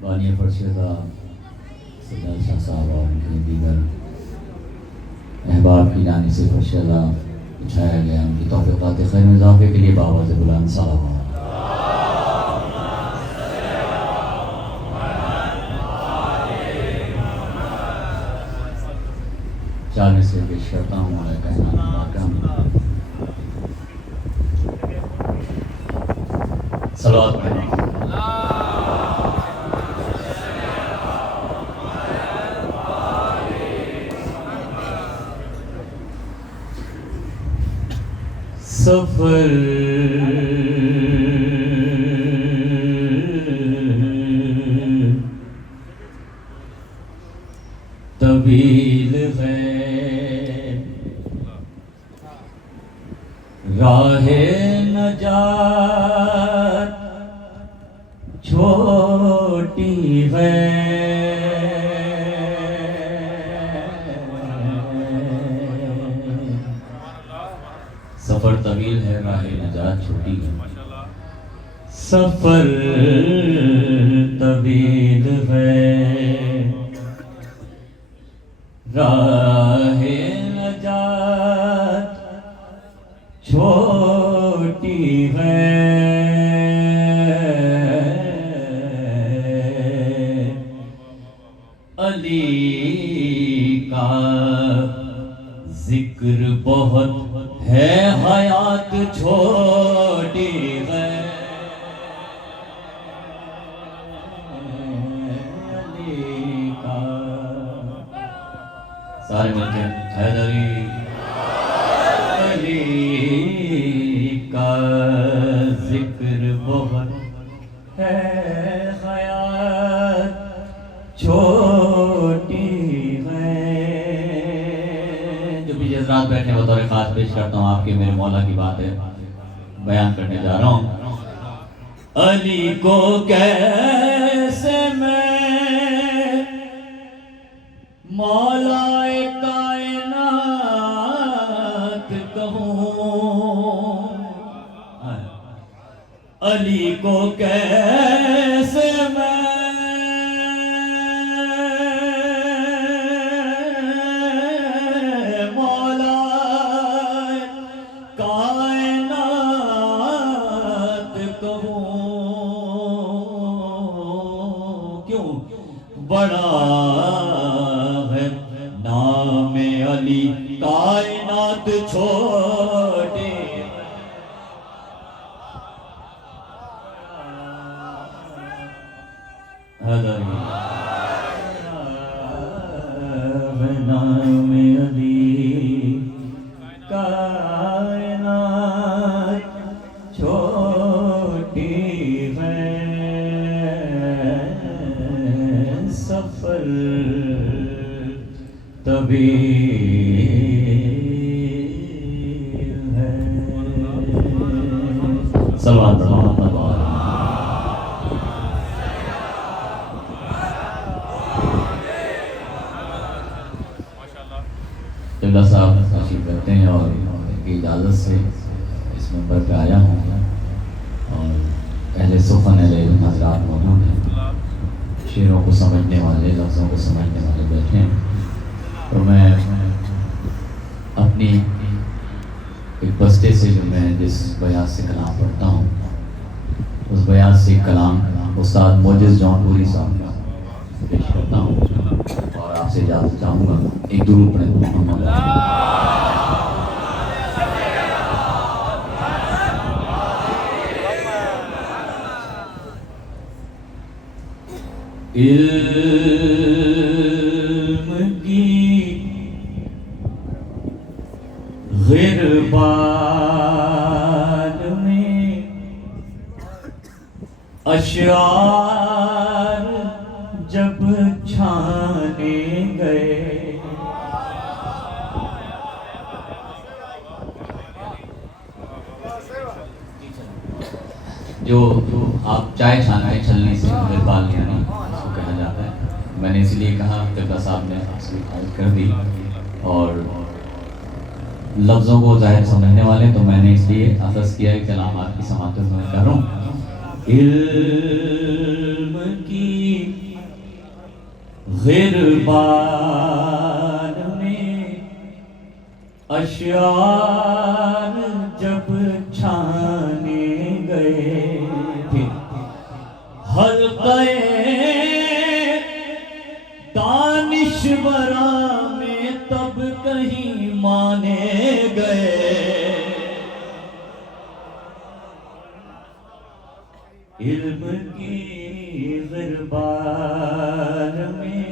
بانی فرشدہ سردار شاہ صاحب اور ان کے دیگر احباب کی جانب سے فرشدہ اٹھایا گیا، ان کی توفیقات خیر میں اضافے کے لیے بآواز بلند صلوات۔ چاہنے سے پیش کرتا ہوں مولا کائنات پاک صلوات پڑھیں۔ سفر طویل ہے، راہ نجات چھوٹی ہے۔ سفر طویل ہے، راہ نجات چھوٹی ہے۔ سفر طویل ہے، راہ نجات چھوٹی ہے۔ علی کا ذکر بہت ہے، حیات چھوٹی ہے۔ علی کا سارے مل کے حیدری، علی کا ذکر بہت ہے، حیات چھوٹی ہے۔ جو بھی حضرات بیٹھے بطور خاص پیش کرتا ہوں، آپ کے میرے مولا کی بات ہے، بیان کرنے جا رہا ہوں۔ علی کو کیسے میں مولا کائنات کہوں، علی کو کیسے میں مولا کائنات کہوں، کیوں بڑا ہے نام علی، کائنات چھوٹی نام علی، کائنات چھوٹی ہے۔ سفر طویل ہے۔ صلوات قبلہ صاحب تشریف رکھتے ہیں، اور ان کی اجازت سے اس منبر پہ آیا ہوں، اور اہل سخن اہل حضرات موجود ہیں، شعروں کو سمجھنے والے، لفظوں کو سمجھنے والے بیٹھے ہیں۔ تو میں اپنی ایک بستے سے، جو میں جس بیات سے کلام پڑھتا ہوں، اس بیات سے کلام استاد موجز جونپوری صاحب کا پیش کرتا ہوں، اور آپ سے اجازت چاہوں گا۔ ایک درود پڑھیں محمد۔ علم کی غربال میں اشعار جب چھانے گئے، جو آپ چائے چھانا ہے، چھلنے سے غربال یعنی اس کو کہا جاتا ہے۔ میں نے اس لیے کہا، قبلہ صاحب نے اس کی حفاظت کر دی، اور لفظوں کو ظاہر سمجھنے والے، تو میں نے اس لیے اخذ کیا ہے کلامات کی سماعت میں کر رہا ہوں۔ علم کی غربان میں اشعار جب چھانے گئے پھر حلقے دانشوراں میں تب کہیں مانے گئے علم کی غربان میں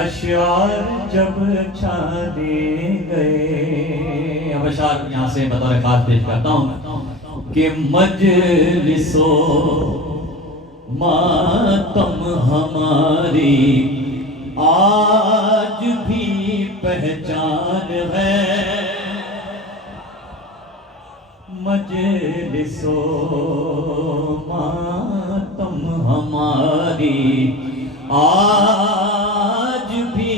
اشعار جب چھانے گئے. اب اشعار یہاں سے بطور خاص پیش کرتا ہوں کہ مجلس و ماتم ہماری آج بھی پہچان ہے. مجلس و ماتم ہماری آج بھی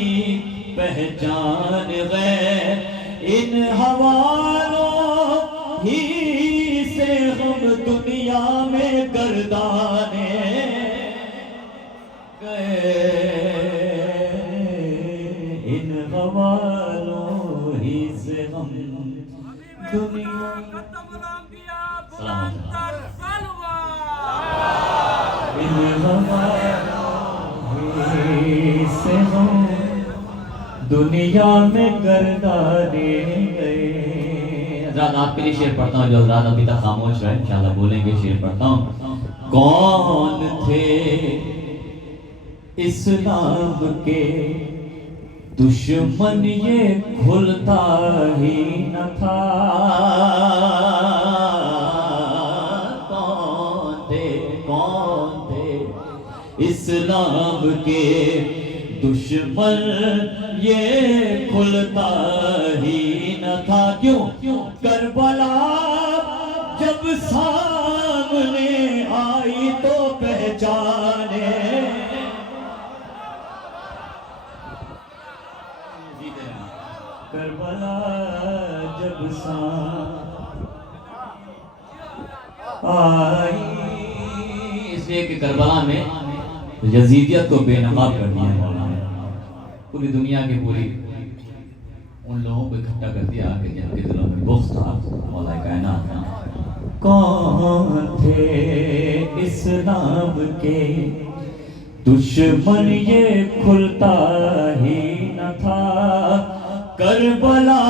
پہچان ہے. ان حوالوں ہی سے ہم دنیا میں گردانے گئے. ان حوالوں ہی سے ہم دنیا سے ہم دنیا میں گردانے گئے. حضرات آپ کے لیے شعر پڑھتا ہوں جو حضرات ابھی تک خاموش رہے انشاءاللہ بولیں گے. شعر پڑھتا ہوں. کون تھے اسلام کے دشمن یہ کھلتا ہی نہ تھا. اسلام کے دشمن یہ کھلتا ہی نہ تھا. کیوں کربلا جب سامنے آئی تو پہچانے. کربلا جب سامنے آئی اس لیے کہ کربلا میں یزیدیت کو بے نقاب کر دیا مولا نے. پوری دنیا کی پوری ان لوگوں کو اکٹھا کر دیا کہ جن کے دلوں میں بغض تھا مولا کائنات. کون تھے اسلام کے دشمن یہ کھلتا ہی نہ تھا. کربلا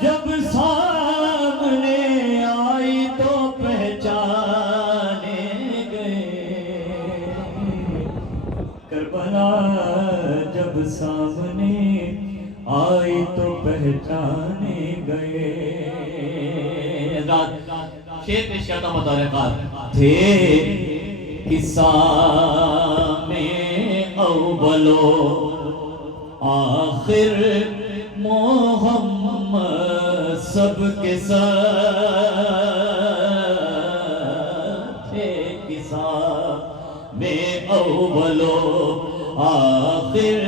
جب سامنے آئی تو پہچانے گئے. کربلا جب سامنے آئی تو پہچانے گئے. شعر پیش کرتا ہوں بطور خاص. تھے قصہ میں اولو آخر محمد سب کے ساتھ. تھے قصہ میں اولو آخر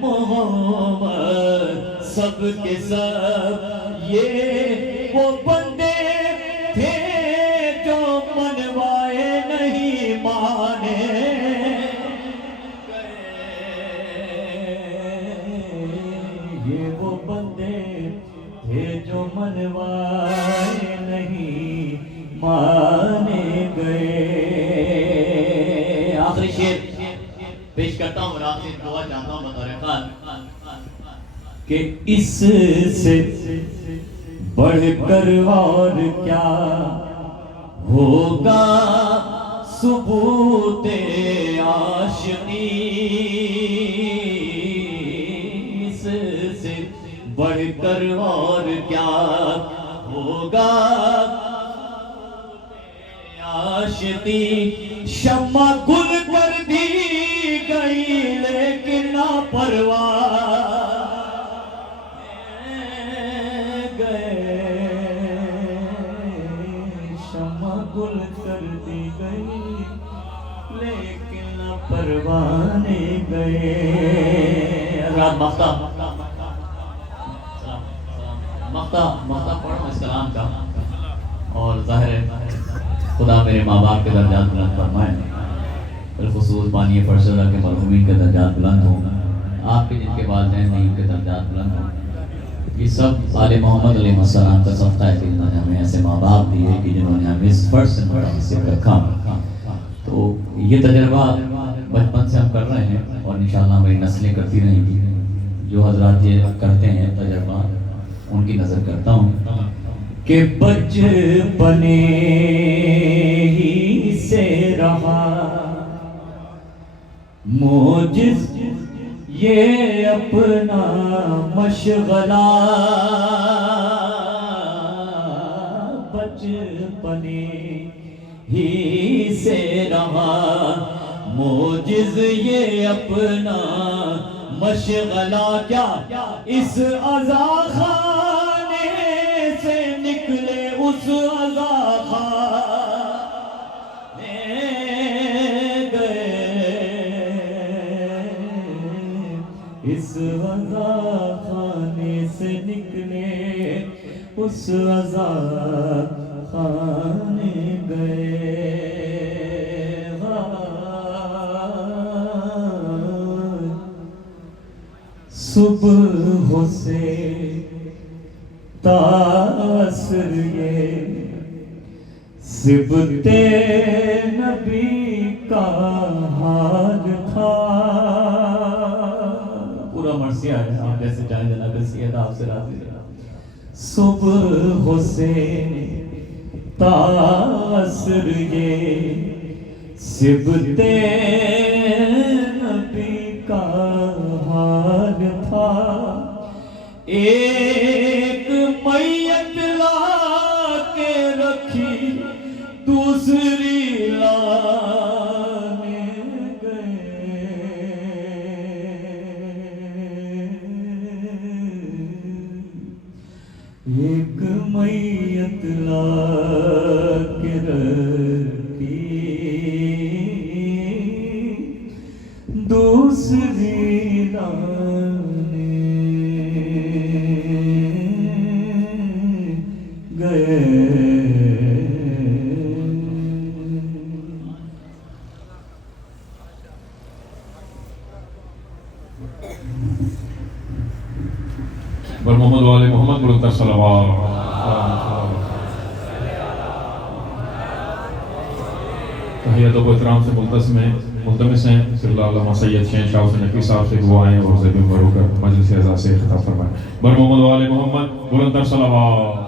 محمد سب کے سب. یہ وہ بندے تھے جو منوائے نہیں مانے یہ وہ بندے تھے جو منوائے نہیں مانے گئے. آخری شعر پیش کرتا ہوں اور آپ سے دعا چاہتا ہوں بطور خاص کہ اس سے بڑھ کر اور کیا ہوگا ثبوت عاشقی. اس سے بڑھ کر اور کیا ہوگا عاشقی. شمع گل کر دی گئی لیکن نہ پرواہ گل کر دی گئی لیکن نہ پروانے گئے. رات مختہ پڑھو اس کلام کا اور ظاہر ہے خدا میرے ماں باپ کے درجات بلند فرمائے. بالخصوص بانی فرشدہ کے مرحومین کے درجات بلند ہوں، آپ کے جن کے والدین ہیں ان کے درجات بلند ہوں۔ یہ سب آل محمد علیہ السلام کا صدقہ ہے کہ جنہوں نے ہمیں ایسے ماں باپ دیے کہ جنہوں نے ہمیں اس فرض سے متعلق رکھا۔ تو یہ تجربہ بچپن سے ہم کر رہے ہیں اور انشاءاللہ ہماری نسلیں کرتی رہیں گی۔ جو حضرات یہ کرتے ہیں تجربہ، ان کی نظر کرتا ہوں کہ بچپنے ہی سے رہا موجز یہ اپنا مشغلہ، بچپنے ہی سے رہا موجز یہ اپنا مشغلہ، کیا اس عزا خانے سے نکلے اس عزا خانے گئے، اس عزا خانے سے نکلے اس عزا خانے گئے۔ صبح سے تاثر یہ صبت نبی کا حال تھا، پورا مرثیہ ہے، آپ جیسے چاہیں جناب سید آپ سے راضی رہا۔ صبح سے تاثر یہ صبت نبی کا حال تھا، ایک میت لا کے رکھی دوسری لانے گئے، ایک میت لا کے رکھی دوسری لانے گئے۔ بر محمد والے محمد بلند صلوات۔ تحیت و احترام سے ملتمس ہیں صلی اللہ علامہ سید شہن شاہ حسین نقوی صاحب سے دعائیں اور زیب برو کر مجلس اعزاز سے خطاب فرمائیں۔ بر محمد والے محمد بلند صلوات۔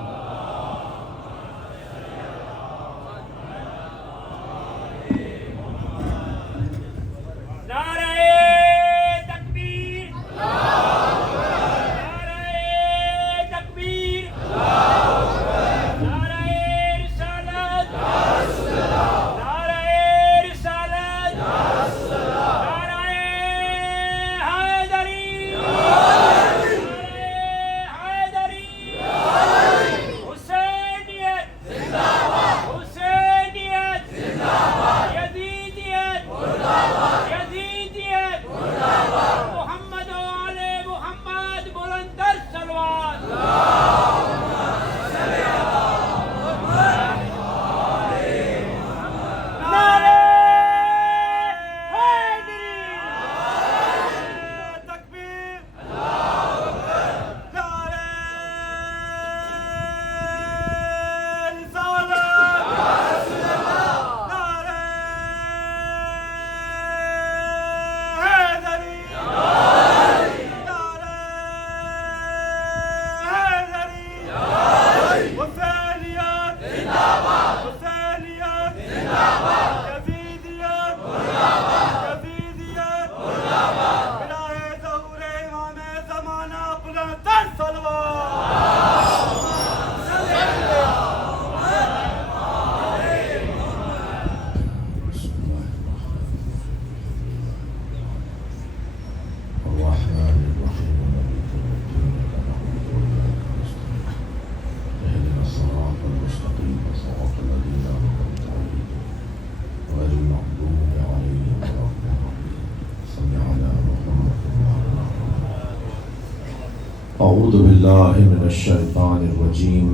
اعوذ باللہ من الشیطان الرجیم،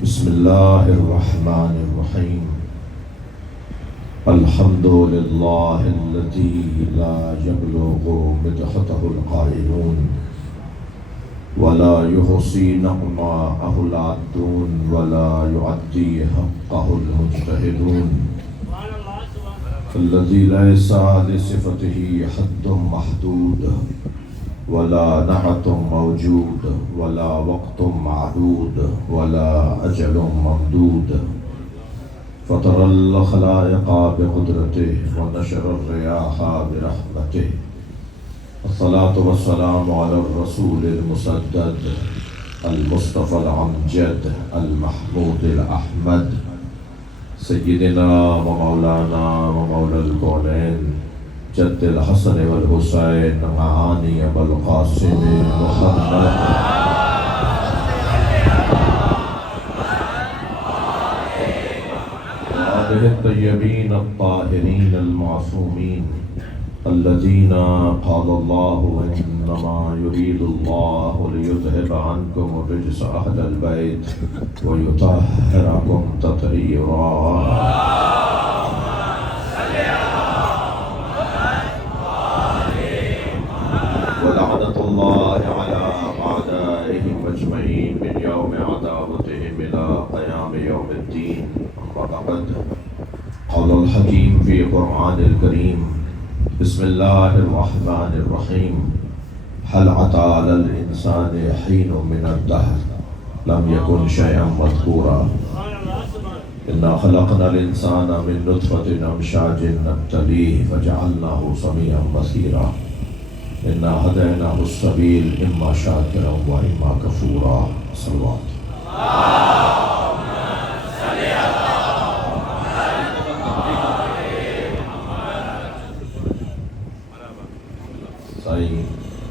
بسم اللہ الرحمن الرحیم۔ الحمد لله الذي لا يبلغ مدحته القائلون ولا يحصي نعماءه العادون ولا يعدي حقه المجتهدون الذي ليس لصفته حد محدود ولا نعت موجود ولا وقت معدود ولا أجل ممدود فطر الخلائق بقدرته ونشر الرياح برحمته الصلاة والسلام على الرسول المسدد المصطفى الأمجد المحمود الأحمد سيدنا ومولانا ومولى الكونين جد الحسن والحسين معاني أبا القاسم محمد وآله الطيبين الطاهرين المعصومين الذين قال الله إنما يريد الله ليذهب عنكم الرجس أهل البيت ويطهركم تطهيرا ولعنة الله على أعدائهم أجمعين من يوم عداوتهم إلى قيام يوم الدين. أما بعد قال الحكيم في القرآن الكريم بسم الله الرحمن الرحيم هل أتى على الإنسان حين من الدهر لم يكن شيئا مذكورا إنا خلقنا الإنسان من نطفة أمشاج نبتليه فجعلناه سميعا بصيرا إنا هديناه السبيل إما شاكرا وإما كفورا. صلوات.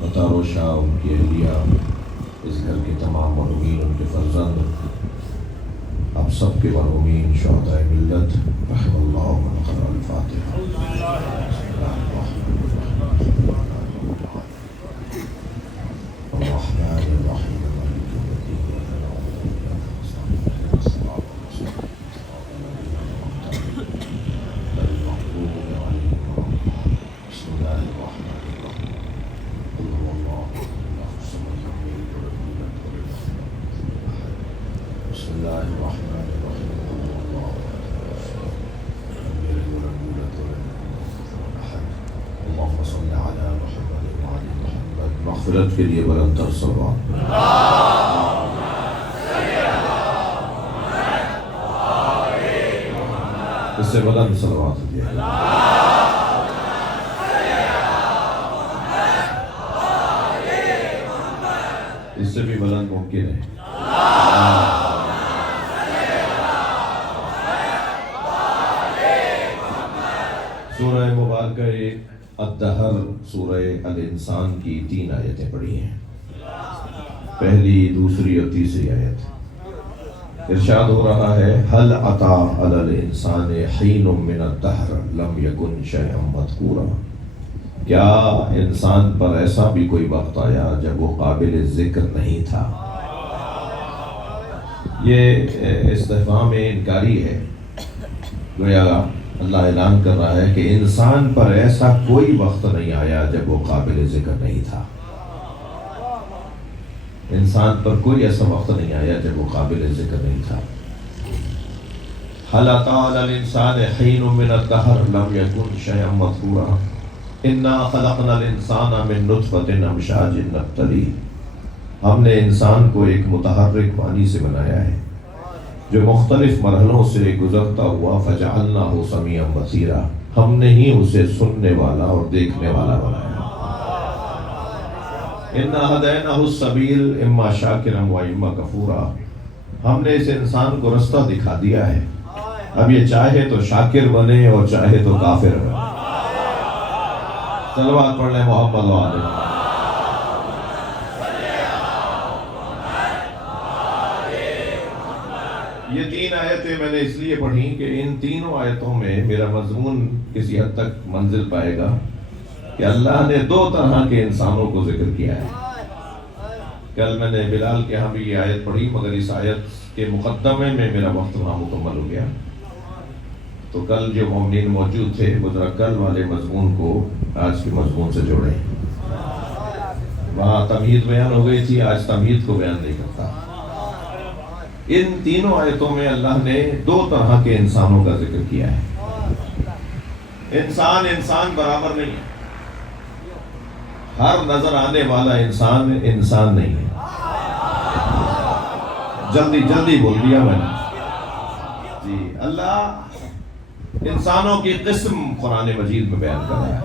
مطار شاہ ان کی اہلیہ اس گھر کے تمام مرحومین ان کے فرزند آپ سب کے مرحومین شہداء ملت رحم اللہ من قرأ الفاتحہ. الرحمن الرحیم مالک یوم الدین بسم اللہ الرحمن الرحیم بسم الله الرحمن الرحيم اللهم صل على محمد وعلى محمد. مغفرت کے لیے بلند تر صلوات. اس سے بلند صلوات دیا اس سے بھی بلند ممکن ہے. سورہ مبارکہ الدہر سورہ الانسان کی 3 آیتیں پڑھی ہیں. پہلی، دوسری اور تیسری آیت. ارشاد ہو رہا ہے هل أتى على الإنسان حين من الدهر لم يكن شيئا مذكورا. کیا انسان پر ایسا بھی کوئی وقت آیا جب وہ قابل ذکر نہیں تھا. یہ استفہام انکاری ہے. گویا اللہ اعلان کر رہا ہے کہ انسان پر ایسا کوئی وقت نہیں آیا جب وہ قابل ذکر نہیں تھا. انسان پر کوئی ایسا وقت نہیں آیا جب وہ قابل ذکر نہیں تھا. هل أتى على الإنسان حين من الدهر لم يكن شيئا مذكورا إنا خلقنا الإنسان من نطفة أمشاج نبتليه. ہم نے انسان کو ایک متحرک پانی سے بنایا ہے جو مختلف مرحلوں سے گزرتا ہوا فجعلناہ سمیعا بصیرا. ہم نے ہی اسے سننے والا اور دیکھنے والا بنایا. انا ہدیناہ السبیل اما شاکرا و اما کفورا. ہم نے اس انسان کو رستہ دکھا دیا ہے. اب یہ چاہے تو شاکر بنے اور چاہے تو کافر بنے. صلوات پڑھ لیں محمد و آلہ. یہ 3 آیتیں میں نے اس لیے پڑھی کہ ان تینوں آیتوں میں میرا مضمون کسی حد تک منزل پائے گا کہ اللہ نے 2 طرح کے انسانوں کو ذکر کیا ہے. کل میں نے بلال کے ہاں بھی یہ آیت پڑھی مگر اس آیت کے مقدمے میں میرا وقت وہاں مکمل ہو گیا. تو کل جو مومنین موجود تھے وہ ذرا کل والے مضمون کو آج کے مضمون سے جوڑیں. وہاں تمہید بیان ہو گئی تھی، آج تمہید کو بیان نہیں کرتا. ان تینوں آیتوں میں اللہ نے دو طرح کے انسانوں کا ذکر کیا ہے. انسان برابر نہیں ہے. ہر نظر آنے والا انسان نہیں ہے. جلدی بول دیا میں نے. جی اللہ انسانوں کی قسم قرآن مجید میں بیان کر رہا ہے.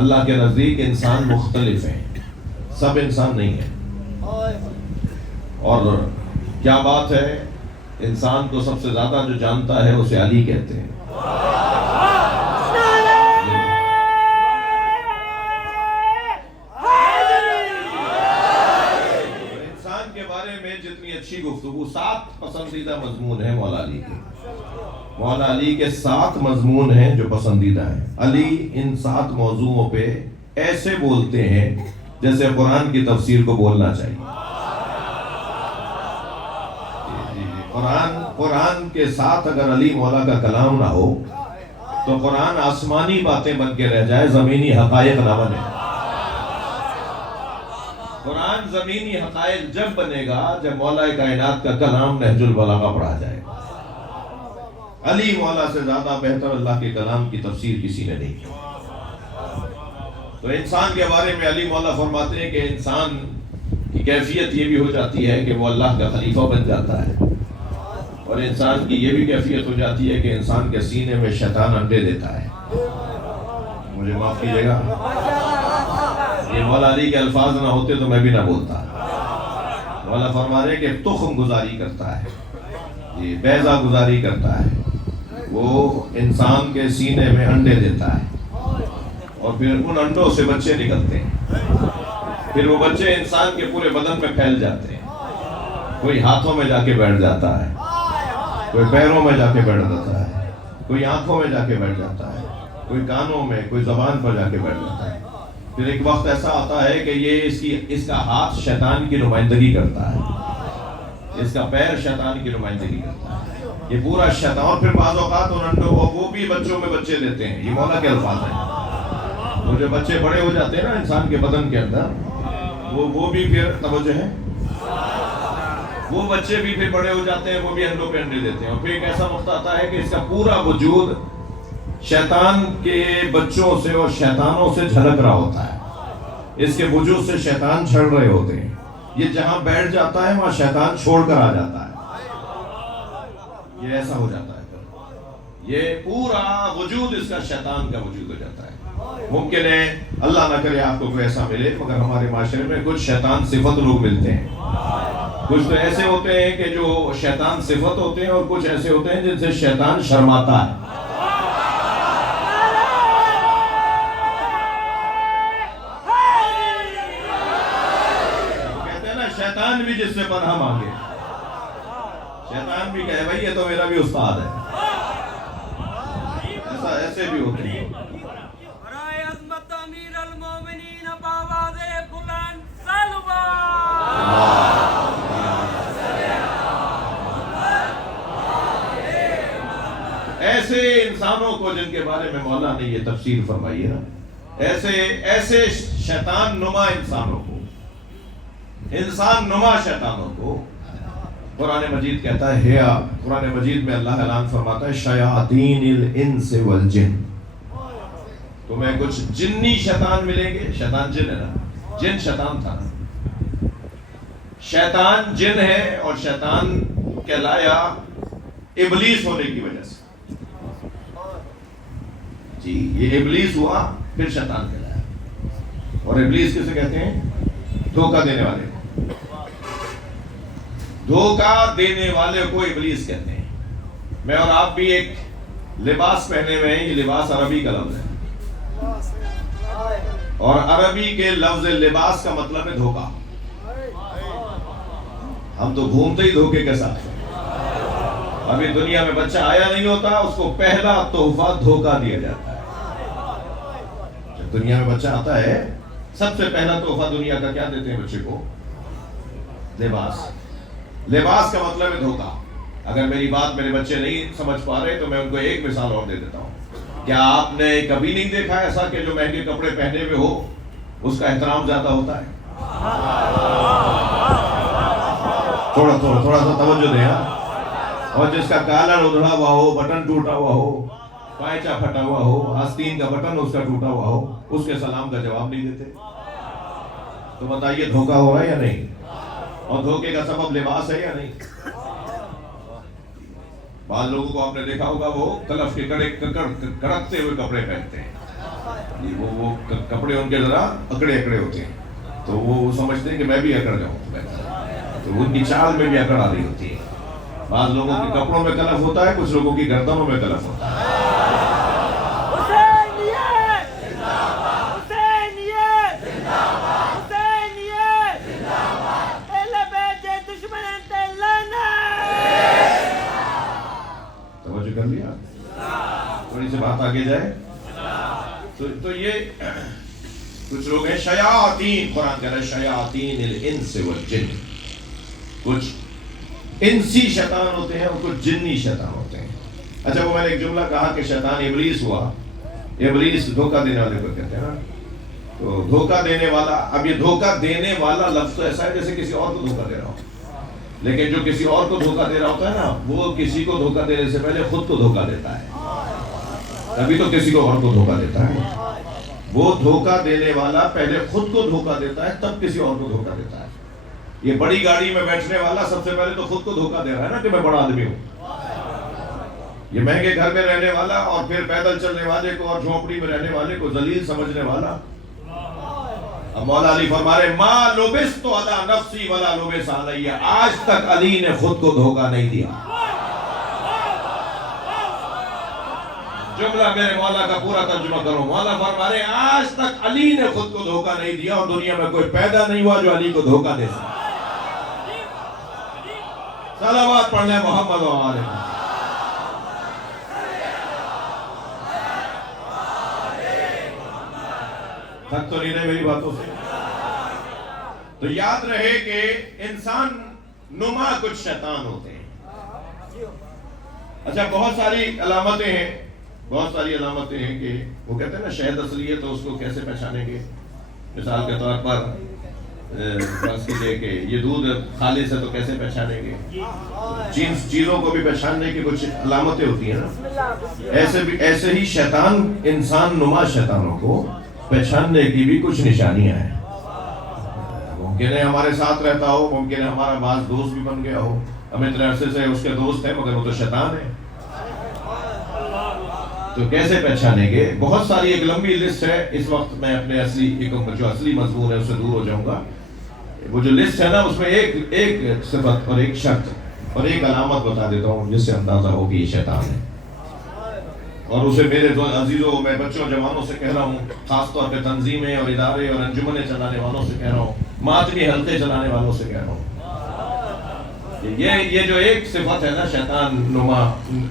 اللہ کے نزدیک انسان مختلف ہیں، سب انسان نہیں ہیں. اور کیا بات ہے، انسان کو سب سے زیادہ جو جانتا ہے اسے علی کہتے ہیں. انسان کے بارے میں جتنی اچھی گفتگو، 7 پسندیدہ مضمون ہیں مولا علی کے. مولا علی کے 7 مضمون ہیں جو پسندیدہ ہیں. علی ان 7 موضوعوں پہ ایسے بولتے ہیں جیسے قرآن کی تفسیر کو بولنا چاہیے. قرآن کے ساتھ اگر علی مولا کا کلام نہ ہو تو قرآن آسمانی باتیں بن کے رہ جائے، زمینی حقائق نہ بنے. قرآن زمینی حقائق جب بنے گا جب مولا کائنات کا کلام نہج البلاغہ پڑھا جائے گا. علی مولا سے زیادہ بہتر اللہ کے کلام کی تفسیر کسی نے نہیں کی. تو انسان کے بارے میں علی مولا فرماتے ہیں کہ انسان کی کیفیت یہ بھی ہو جاتی ہے کہ وہ اللہ کا خلیفہ بن جاتا ہے، اور انسان کی یہ بھی کیفیت ہو جاتی ہے کہ انسان کے سینے میں شیطان انڈے دیتا ہے. مجھے معاف کیجیے گا، یہ مولا علی کے الفاظ نہ ہوتے تو میں بھی نہ بولتا. مولا فرما رہے کہ تخم گزاری کرتا ہے، یہ بیضہ گزاری کرتا ہے. وہ انسان کے سینے میں انڈے دیتا ہے اور پھر ان انڈوں سے بچے نکلتے ہیں. پھر وہ بچے انسان کے پورے بدن میں پھیل جاتے ہیں. کوئی ہاتھوں میں جا کے بیٹھ جاتا ہے، کوئی پیروں میں جا کے بیٹھ جاتا ہے، کوئی آنکھوں میں جا کے بیٹھ جاتا ہے، کوئی کانوں میں، کوئی زبان پر جا کے بیٹھ جاتا ہے. پھر ایک وقت ایسا آتا ہے کہ یہ اس کا ہاتھ شیطان کی نمائندگی کرتا ہے، اس کا پیر شیطان کی نمائندگی کرتا ہے. یہ پورا شیطان. اور پھر بعض اوقات ان انڈوں کو وہ بھی بچوں میں بچے دیتے ہیں. یہ مولا کے الفاظ ہیں. وہ جو بچے بڑے ہو جاتے ہیں نا انسان کے بدن کے اندر، وہ بھی پھر توجہ ہے، وہ بچے بھی پھر بڑے ہو جاتے ہیں، وہ بھی انڈوں پہ انڈے دیتے ہیں. اور پھر ایک ایسا وقت آتا ہے کہ اس کا پورا وجود شیطان کے بچوں سے اور شیطانوں سے جھلک رہا ہوتا ہے. اس کے وجود سے شیطان جھڑ رہے ہوتے ہیں. یہ جہاں بیٹھ جاتا ہے وہاں شیطان چھوڑ کر آ جاتا ہے. یہ ایسا ہو جاتا ہے، یہ پورا وجود اس کا شیطان کا وجود ہو جاتا ہے. ممکن ہے اللہ نہ کرے آپ کو کوئی ایسا ملے، مگر ہمارے معاشرے میں کچھ شیطان صفت لوگ ملتے ہیں. کچھ تو ایسے ہوتے ہیں کہ جو شیطان صفت ہوتے ہیں، اور کچھ ایسے ہوتے ہیں جن سے شیطان شرماتا ہے. کہتے ہیں نا شیطان بھی جس سے پناہ مانگے، شیطان بھی کہے بھائی یہ تو میرا بھی استاد ہے. ایسے بھی ہوتے ہیں. ایسے انسانوں کو جن کے بارے میں مولا نے یہ تفسیر فرمائی ہے نا، ایسے شیطان نما انسانوں کو، انسان نما شیطانوں کو قرآن مجید کہتا ہے. قرآن مجید میں اللہ اعلان فرماتا ہے شیاطین الانس والجن. تمہیں کچھ جنی شیطان ملیں گے. شیطان جن ہے نا، جن شیطان تھا نا، شیطان جن ہے. اور شیطان کہلایا ابلیس ہونے کی وجہ سے. جی یہ ابلیس ہوا پھر شیطان کہلایا. اور ابلیس کسے کہتے ہیں؟ دھوکہ دینے والے کو. دھوکہ دینے والے کو ابلیس کہتے ہیں. میں اور آپ بھی ایک لباس پہنے ہوئے ہیں. یہ لباس عربی کا لفظ ہے، اور عربی کے لفظ لباس کا مطلب ہے دھوکہ. ہم تو گھومتے ہی دھوکے کے ساتھ. ابھی دنیا میں بچہ آیا نہیں ہوتا، اس کو پہلا تحفہ دھوکہ دیا جاتا ہے. جب دنیا میں بچہ آتا ہے سب سے پہلا تحفہ دنیا کا کیا دیتے ہیں بچے کو؟ لباس. لباس کا مطلب ہے دھوکہ. اگر میری بات میرے بچے نہیں سمجھ پا رہے تو میں ان کو ایک مثال اور دے دیتا ہوں. کیا آپ نے کبھی نہیں دیکھا ایسا کہ جو مہنگے کپڑے پہنے ہوئے ہو اس کا احترام زیادہ ہوتا ہے؟ تھوڑا سا توجہ دیں. اور جس کا کالر ادھڑا ہوا ہو، بٹن ٹوٹا ہوا ہو، پائچا پھٹا ہوا ہو، آستین کا بٹن اس کا ٹوٹا ہوا ہو، اس کے سلام کا جواب نہیں دیتے، تو بتائیے دھوکہ ہو رہا ہے یا نہیں؟ اور دھوکے کا سبب لباس ہے یا نہیں؟ بعض لوگوں کو آپ نے دیکھا ہوگا وہ کلف کے کڑکتے ہوئے کپڑے پہنتے ہیں. وہ کپڑے ان کے ذرا اکڑے ہوتے ہیں تو وہ سمجھتے ہیں کہ میں بھی اکڑ جاؤں، تو ان کی چال میں بھی اکڑ آ رہی ہوتی ہے. بعض لوگوں کے کپڑوں میں کلف ہوتا ہے، کچھ لوگوں کی گردنوں میں کلف ہوتا ہے. توجہ کر لیا؟ تھوڑی سی بات آگے جائے تو یہ کچھ لوگ ہیں شیاطین، قرآن کہہ رہا ہے شیاطین الانس والجن. کچھ انسی شیطان ہوتے ہیں اور کچھ جنی شیطان ہوتے ہیں. اچھا، وہ میں نے ایک جملہ کہا کہ شیطان ابلیس ہوا. ابلیس دھوکہ دینے والے کو کہتے ہیں نا. تو دھوکہ دینے والا، اب یہ دھوکہ دینے والا لفظ تو ایسا ہے جیسے کسی اور کو دھوکہ دے رہا ہو، لیکن جو کسی اور کو دھوکہ دے رہا ہوتا ہے نا، وہ کسی کو دھوکہ دینے سے پہلے خود کو دھوکہ دیتا ہے، تبھی تو کسی کو اور کو دھوکہ دیتا ہے. وہ دھوکہ دینے والا پہلے خود کو دھوکہ دیتا ہے، تب کسی اور کو دھوکہ دیتا ہے. یہ بڑی گاڑی میں بیٹھنے والا سب سے پہلے تو خود کو دھوکہ دے رہا ہے نا کہ میں بڑا آدمی ہوں. یہ مہنگے گھر میں رہنے والا اور پھر پیدل چلنے والے کو اور جھونپڑی میں رہنے والے کو ذلیل سمجھنے والا. اب مولا علی فرما رہے ما لبست علی نفسی ولا لبس علی، آج تک علی نے خود کو دھوکہ نہیں دیا. جملہ میرے مولا کا پورا ترجمہ کرو. مولا فرما رہے آج تک علی نے خود کو دھوکہ نہیں دیا، اور دنیا میں کوئی پیدا نہیں ہوا جو علی کو دھوکہ دے سکتا. صلوات پڑھنے محمد و آلہ. تھک تو نہیں رہے میری باتوں سے؟ تو یاد رہے کہ انسان نما کچھ شیطان ہوتے ہیں. اچھا، بہت ساری علامتیں ہیں کہ وہ کہتے ہیں نا شہد اصلی ہے تو اس کو کیسے پہچانیں گے. مثال کے طور پر فرض کیجئے کہ یہ دودھ خالص ہے تو کیسے پہچانیں گے. چیزوں کو بھی پہچاننے کی کچھ علامتیں ہوتی ہیں نا. ایسے ہی شیطان، انسان نما شیطانوں کو پہچاننے کی بھی کچھ نشانیاں ہیں. ممکن ہے ہمارے ساتھ رہتا ہو، ممکن ہے ہمارا بعض دوست بھی بن گیا ہو، ہم اتنے عرصے سے اس کے دوست ہیں مگر وہ تو شیطان ہے. تو کیسے پہچانیں گے؟ بہت ساری ایک لمبی لسٹ ہے. اس وقت میں اپنے جو اصلی مضمون ہے اس سے دور ہو جاؤں گا. وہ جو لسٹ ہے نا اس میں ایک صفت اور ایک شرط اور ایک علامت بتا دیتا ہوں جس سے اندازہ ہو کہ یہ شیطان ہے. اور اسے میرے عزیزوں، میں بچوں جوانوں سے کہہ رہا ہوں، خاص طور پہ تنظیمیں اور ادارے اور انجمنیں چلانے والوں سے کہہ رہا ہوں، ماتمی حلقے چلانے والوں سے کہہ رہا ہوں، یہ جو ایک صفت ہے نا شیطان نما،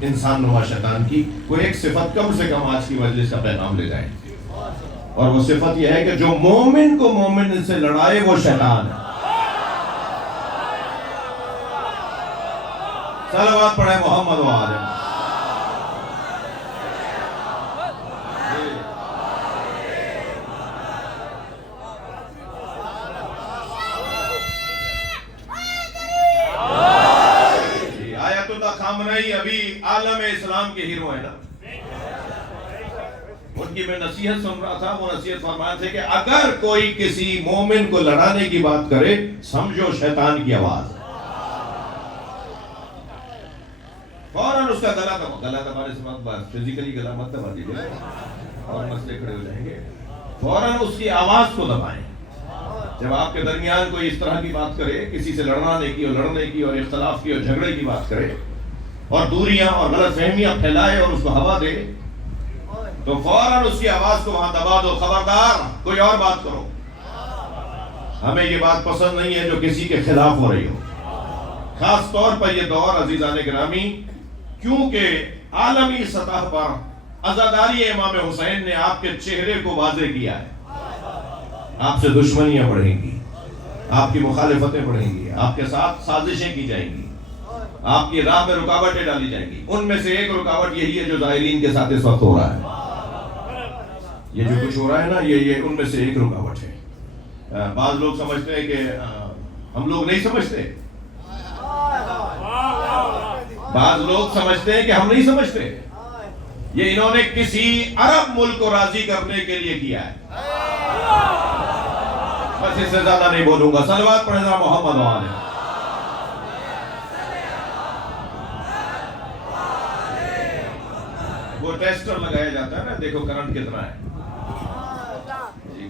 انسان نما شیطان کی، وہ ایک صفت کم سے کم آج کی مجلس کا پیغام لے جائیں. اور وہ صفت یہ ہے کہ جو مومن کو مومن سے لڑائے وہ شیطان ہے. صلوات پڑھیں محمد و آلہ. ابھی عالم اسلام کے ہیرو ہیں نا، ان کی میں نصیحت سن رہا تھا. وہ نصیحت فرمایا تھے کہ اگر کوئی کسی مومن کو لڑانے کی بات کرے سمجھو شیطان کی آواز. فوراً اس کا گلا دبانے سے مت، فزیکلی گلا مت دبا دیجیے اور مسئلے کھڑے ہو جائیں گے. فوراً اس کی آواز کو دبائیں. جب آپ کے درمیان کوئی اس طرح کی بات کرے، کسی سے لڑنے کی اور اختلاف کی اور جھگڑے کی بات کرے اور دوریاں اور غلط فہمیاں پھیلائے اور اس کو ہوا دے، تو فوراً اس کی آواز کو وہاں دبا دو. خبردار کوئی اور بات کرو، ہمیں یہ بات پسند نہیں ہے جو کسی کے خلاف ہو رہی ہو. خاص طور پر یہ دور عزیزان گرامی، کیونکہ عالمی سطح پر عزاداری امام حسین نے آپ کے چہرے کو واضح کیا ہے. آپ سے دشمنیاں بڑھیں گی، آپ کی مخالفتیں بڑھیں گی، آپ کے ساتھ سازشیں کی جائیں گی. آپ کی راہ میں رکاوٹیں ڈالی جائیں گی. ان میں سے ایک رکاوٹ یہی ہے جو ظاہرین کے ساتھ اس وقت ہو رہا ہے. یہ جو کچھ ہو رہا ہے نا یہ ان میں سے ایک رکاوٹ ہے. بعض لوگ سمجھتے ہیں کہ ہم لوگ نہیں سمجھتے. بعض لوگ سمجھتے ہیں کہ ہم نہیں سمجھتے. یہ انہوں نے کسی عرب ملک کو راضی کرنے کے لیے کیا ہے. بس اس سے زیادہ نہیں بولوں گا. صلوات پڑھیں ذرا محمد وآلہ. وہ ٹیسٹر لگایا جاتا ہے نا, دیکھو کرنٹ کتنا ہے.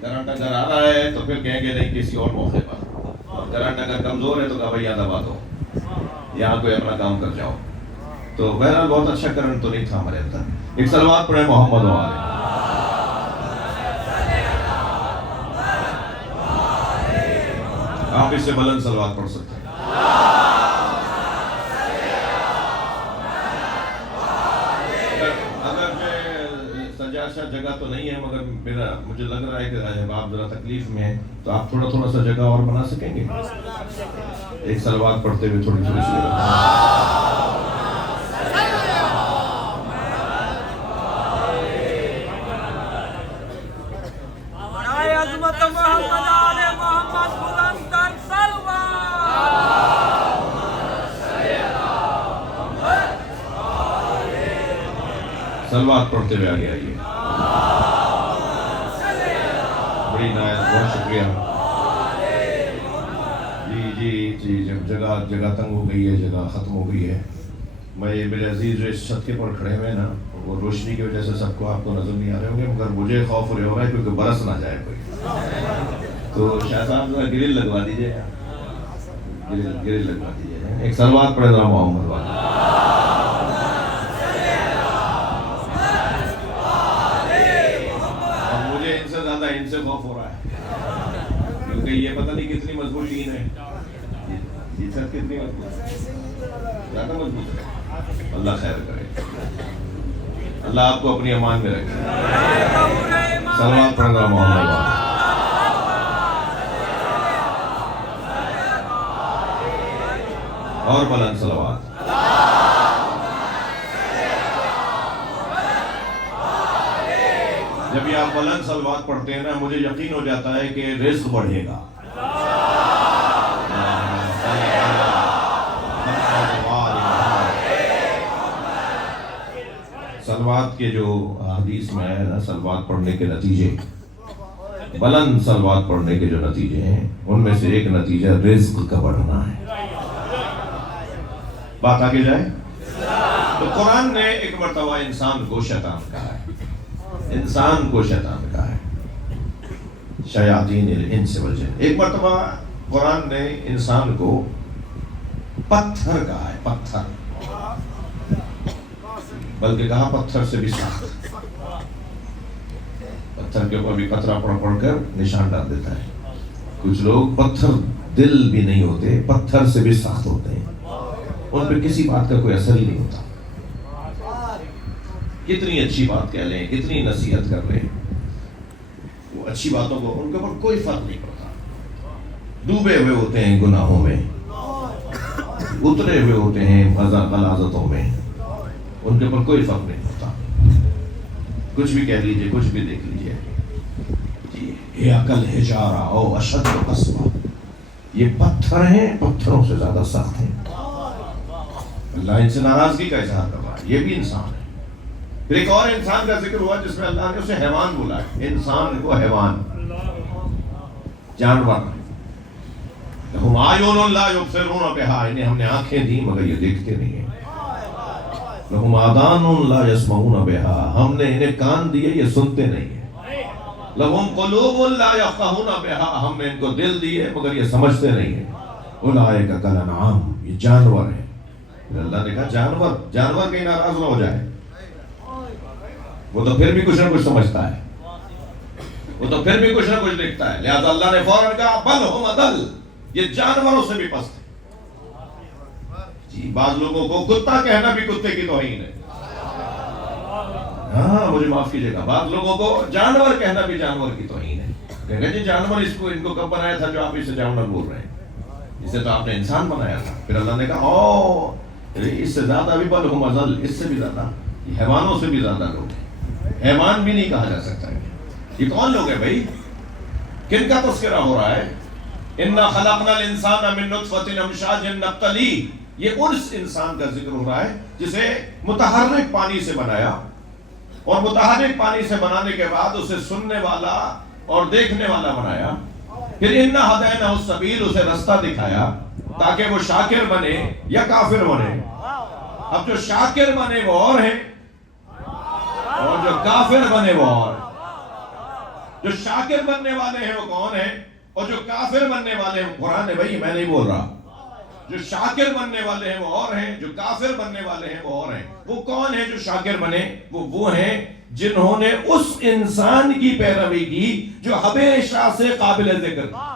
کرنٹ اگر آ رہا ہے تو پھر کہیں گے نہیں کسی اور موقع پر. اور کرنٹ اگر کمزور ہے تو کہا بھائی دبا دو, یہاں کوئی اپنا کام کر جاؤ. تو بہرحال بہت اچھا کرنٹ تو نہیں تھا ہمارے اندر. ایک صلوات پڑھیں محمد وآلہ. آپ اس سے بلند صلوات پڑھ سکتے ہیں. اچھا جگہ تو نہیں ہے مگر مجھے لگ رہا ہے کہ آپ ذرا تکلیف میں ہیں تو آپ تھوڑا سا جگہ اور بنا سکیں گے. ایک صلوات پڑھتے ہوئے تھوڑی سی صلوات پڑھتے ہوئے آگے آئیے. بڑی نایت, بہت شکریہ. جی جب جگہ تنگ ہو گئی ہے, جگہ ختم ہو گئی ہے. میں میرے عزیز جو اس چھت کے پر کھڑے ہوئے نا, وہ روشنی کی وجہ سے سب کو آپ کو نظر نہیں آ رہے ہوں گے, مگر مجھے خوف ہو رہا ہے کیونکہ برس نہ جائے کوئی. تو شاہ صاحب ذرا گرل لگوا دیجیے, گرل لگوا دیجیے. ایک صلوات پڑھے ذرا محمد وآلہ. ان سے خوف ہو رہا ہے کیونکہ یہ پتہ نہیں کتنی مضبوط ٹین ہے. یہ چھت کتنی مضبوط ہے, زیادہ مضبوط ہے. اللہ خیر کرے, اللہ آپ کو اپنی امان میں رکھے. صلوات پڑھیں گا محمد وآلہ. اور بلند صلوات. جب یہ آپ بلند صلوات پڑھتے ہیں نا, مجھے یقین ہو جاتا ہے کہ رزق بڑھے گا. صلوات کے جو حدیث میں ہے نا, صلوات پڑھنے کے نتیجے, بلند صلوات پڑھنے کے جو نتیجے ہیں ان میں سے ایک نتیجہ رزق کا بڑھنا ہے. بات آگے جائے تو قرآن نے ایک مرتبہ انسان کو شیطان کہا ہے. انسان کو شیطان کہا ہے, شیاطین الانس والجن. ایک مرتبہ قرآن نے انسان کو پتھر کہا ہے, پتھر, بلکہ کہا پتھر سے بھی سخت. پتھر کے اوپر بھی قطرہ پڑھ کر نشان ڈال دیتا ہے. کچھ لوگ پتھر دل بھی نہیں ہوتے, پتھر سے بھی سخت ہوتے ہیں, ان پہ کسی بات کا کوئی اثر ہی نہیں ہوتا. کتنی اچھی بات کہہ لیں, کتنی نصیحت کر لیں, وہ اچھی باتوں کو ان کے اوپر کوئی فرق نہیں پڑتا. ڈوبے ہوئے ہوتے ہیں گناہوں میں, اترے ہوئے ہوتے ہیں غلاظتوں میں, ان کے اوپر کوئی فرق نہیں پڑتا. کچھ بھی کہہ لیجئے, کچھ بھی دیکھ لیجئے. یہ عقل حجارہ او اشد قسوہ, یہ پتھر ہیں, پتھروں سے زیادہ سخت ہیں. اللہ ان سے ناراضگی کا اظہار کر رہا ہے. یہ بھی انسان ہے. پھر ایک اور انسان کا ذکر ہوا جس میں اللہ نے اسے حیوان بولا ہے. انسان کو حیوان, جانور. ہم اعین لا یبصرون بہا, انہیں ہم نے آنکھیں دی مگر یہ دیکھتے نہیں ہیں. لہم آذان لا یسمعون بہا, ہم نے انہیں کان دیے یہ سنتے نہیں ہیں. لہم قلوب لا یفقہون بہا, ہم نے ان کو دل دیے مگر یہ سمجھتے نہیں ہیں. اولئک کالانعام, یہ جانور ہیں. اللہ نے کہا جانور کہیں ناراض نہ ہو جائے, وہ تو پھر بھی کچھ نہ کچھ سمجھتا ہے, وہ تو پھر بھی کچھ نہ کچھ دیکھتا ہے. لہذا اللہ نے فوراً کہا بل ہم اضل, یہ جانوروں سے بھی پست ہے. جی بعض لوگوں کو کتا کہنا بھی کتے کی توہین ہے. ہاں مجھے معاف کیجیے گا, بعض لوگوں کو جانور کہنا بھی جانور کی توہین ہے. کہنا جی جانور ان کو کب بنایا تھا جو آپ اسے جانور بول رہے ہیں, اسے تو آپ نے انسان بنایا تھا. پھر اللہ نے کہا او اس سے زیادہ بھی بل ہم ازل، اس سے بھی زیادہ، حیوانوں سے بھی زیادہ لوگ ہیں، حیوان بھی نہیں کہا جا سکتا ہے۔ یہ کون لوگ ہیں بھائی؟ کن کا تذکرہ ہو رہا ہے؟ اِنَّا خَلَقْنَا الْإِنسَانَ مِن نُطْفَةٍ أَمْشَاجٍ نَبْتَلِيهِ، یہ اس انسان کا ذکر ہو رہا ہے جسے متحرک پانی سے بنایا، اور متحرک پانی سے بنانے کے بعد اسے سننے والا اور دیکھنے والا بنایا، پھر اِنَّا هَدَيْنَاهُ السَّبِيلَ اسے رستہ دکھایا تاکہ وہ شاکر بنے یا کافر بنے۔ اب جو شاکر بنے وہ اور ہیں، اور جو کافر بنے وہ اور ہیں۔ جو شاکر بننے والے ہیں وہ کون ہیں، اور جو کافر بننے والے ہیں، قرآن ہے بھائی، میں نہیں بول رہا۔ جو شاکر بننے والے ہیں وہ اور ہیں، جو کافر بننے والے ہیں وہ اور ہیں۔ وہ کون ہیں جو شاکر بنے؟ وہ ہیں جنہوں نے اس انسان کی پیروی کی جو ہمیشہ سے قابل ذکر تھا۔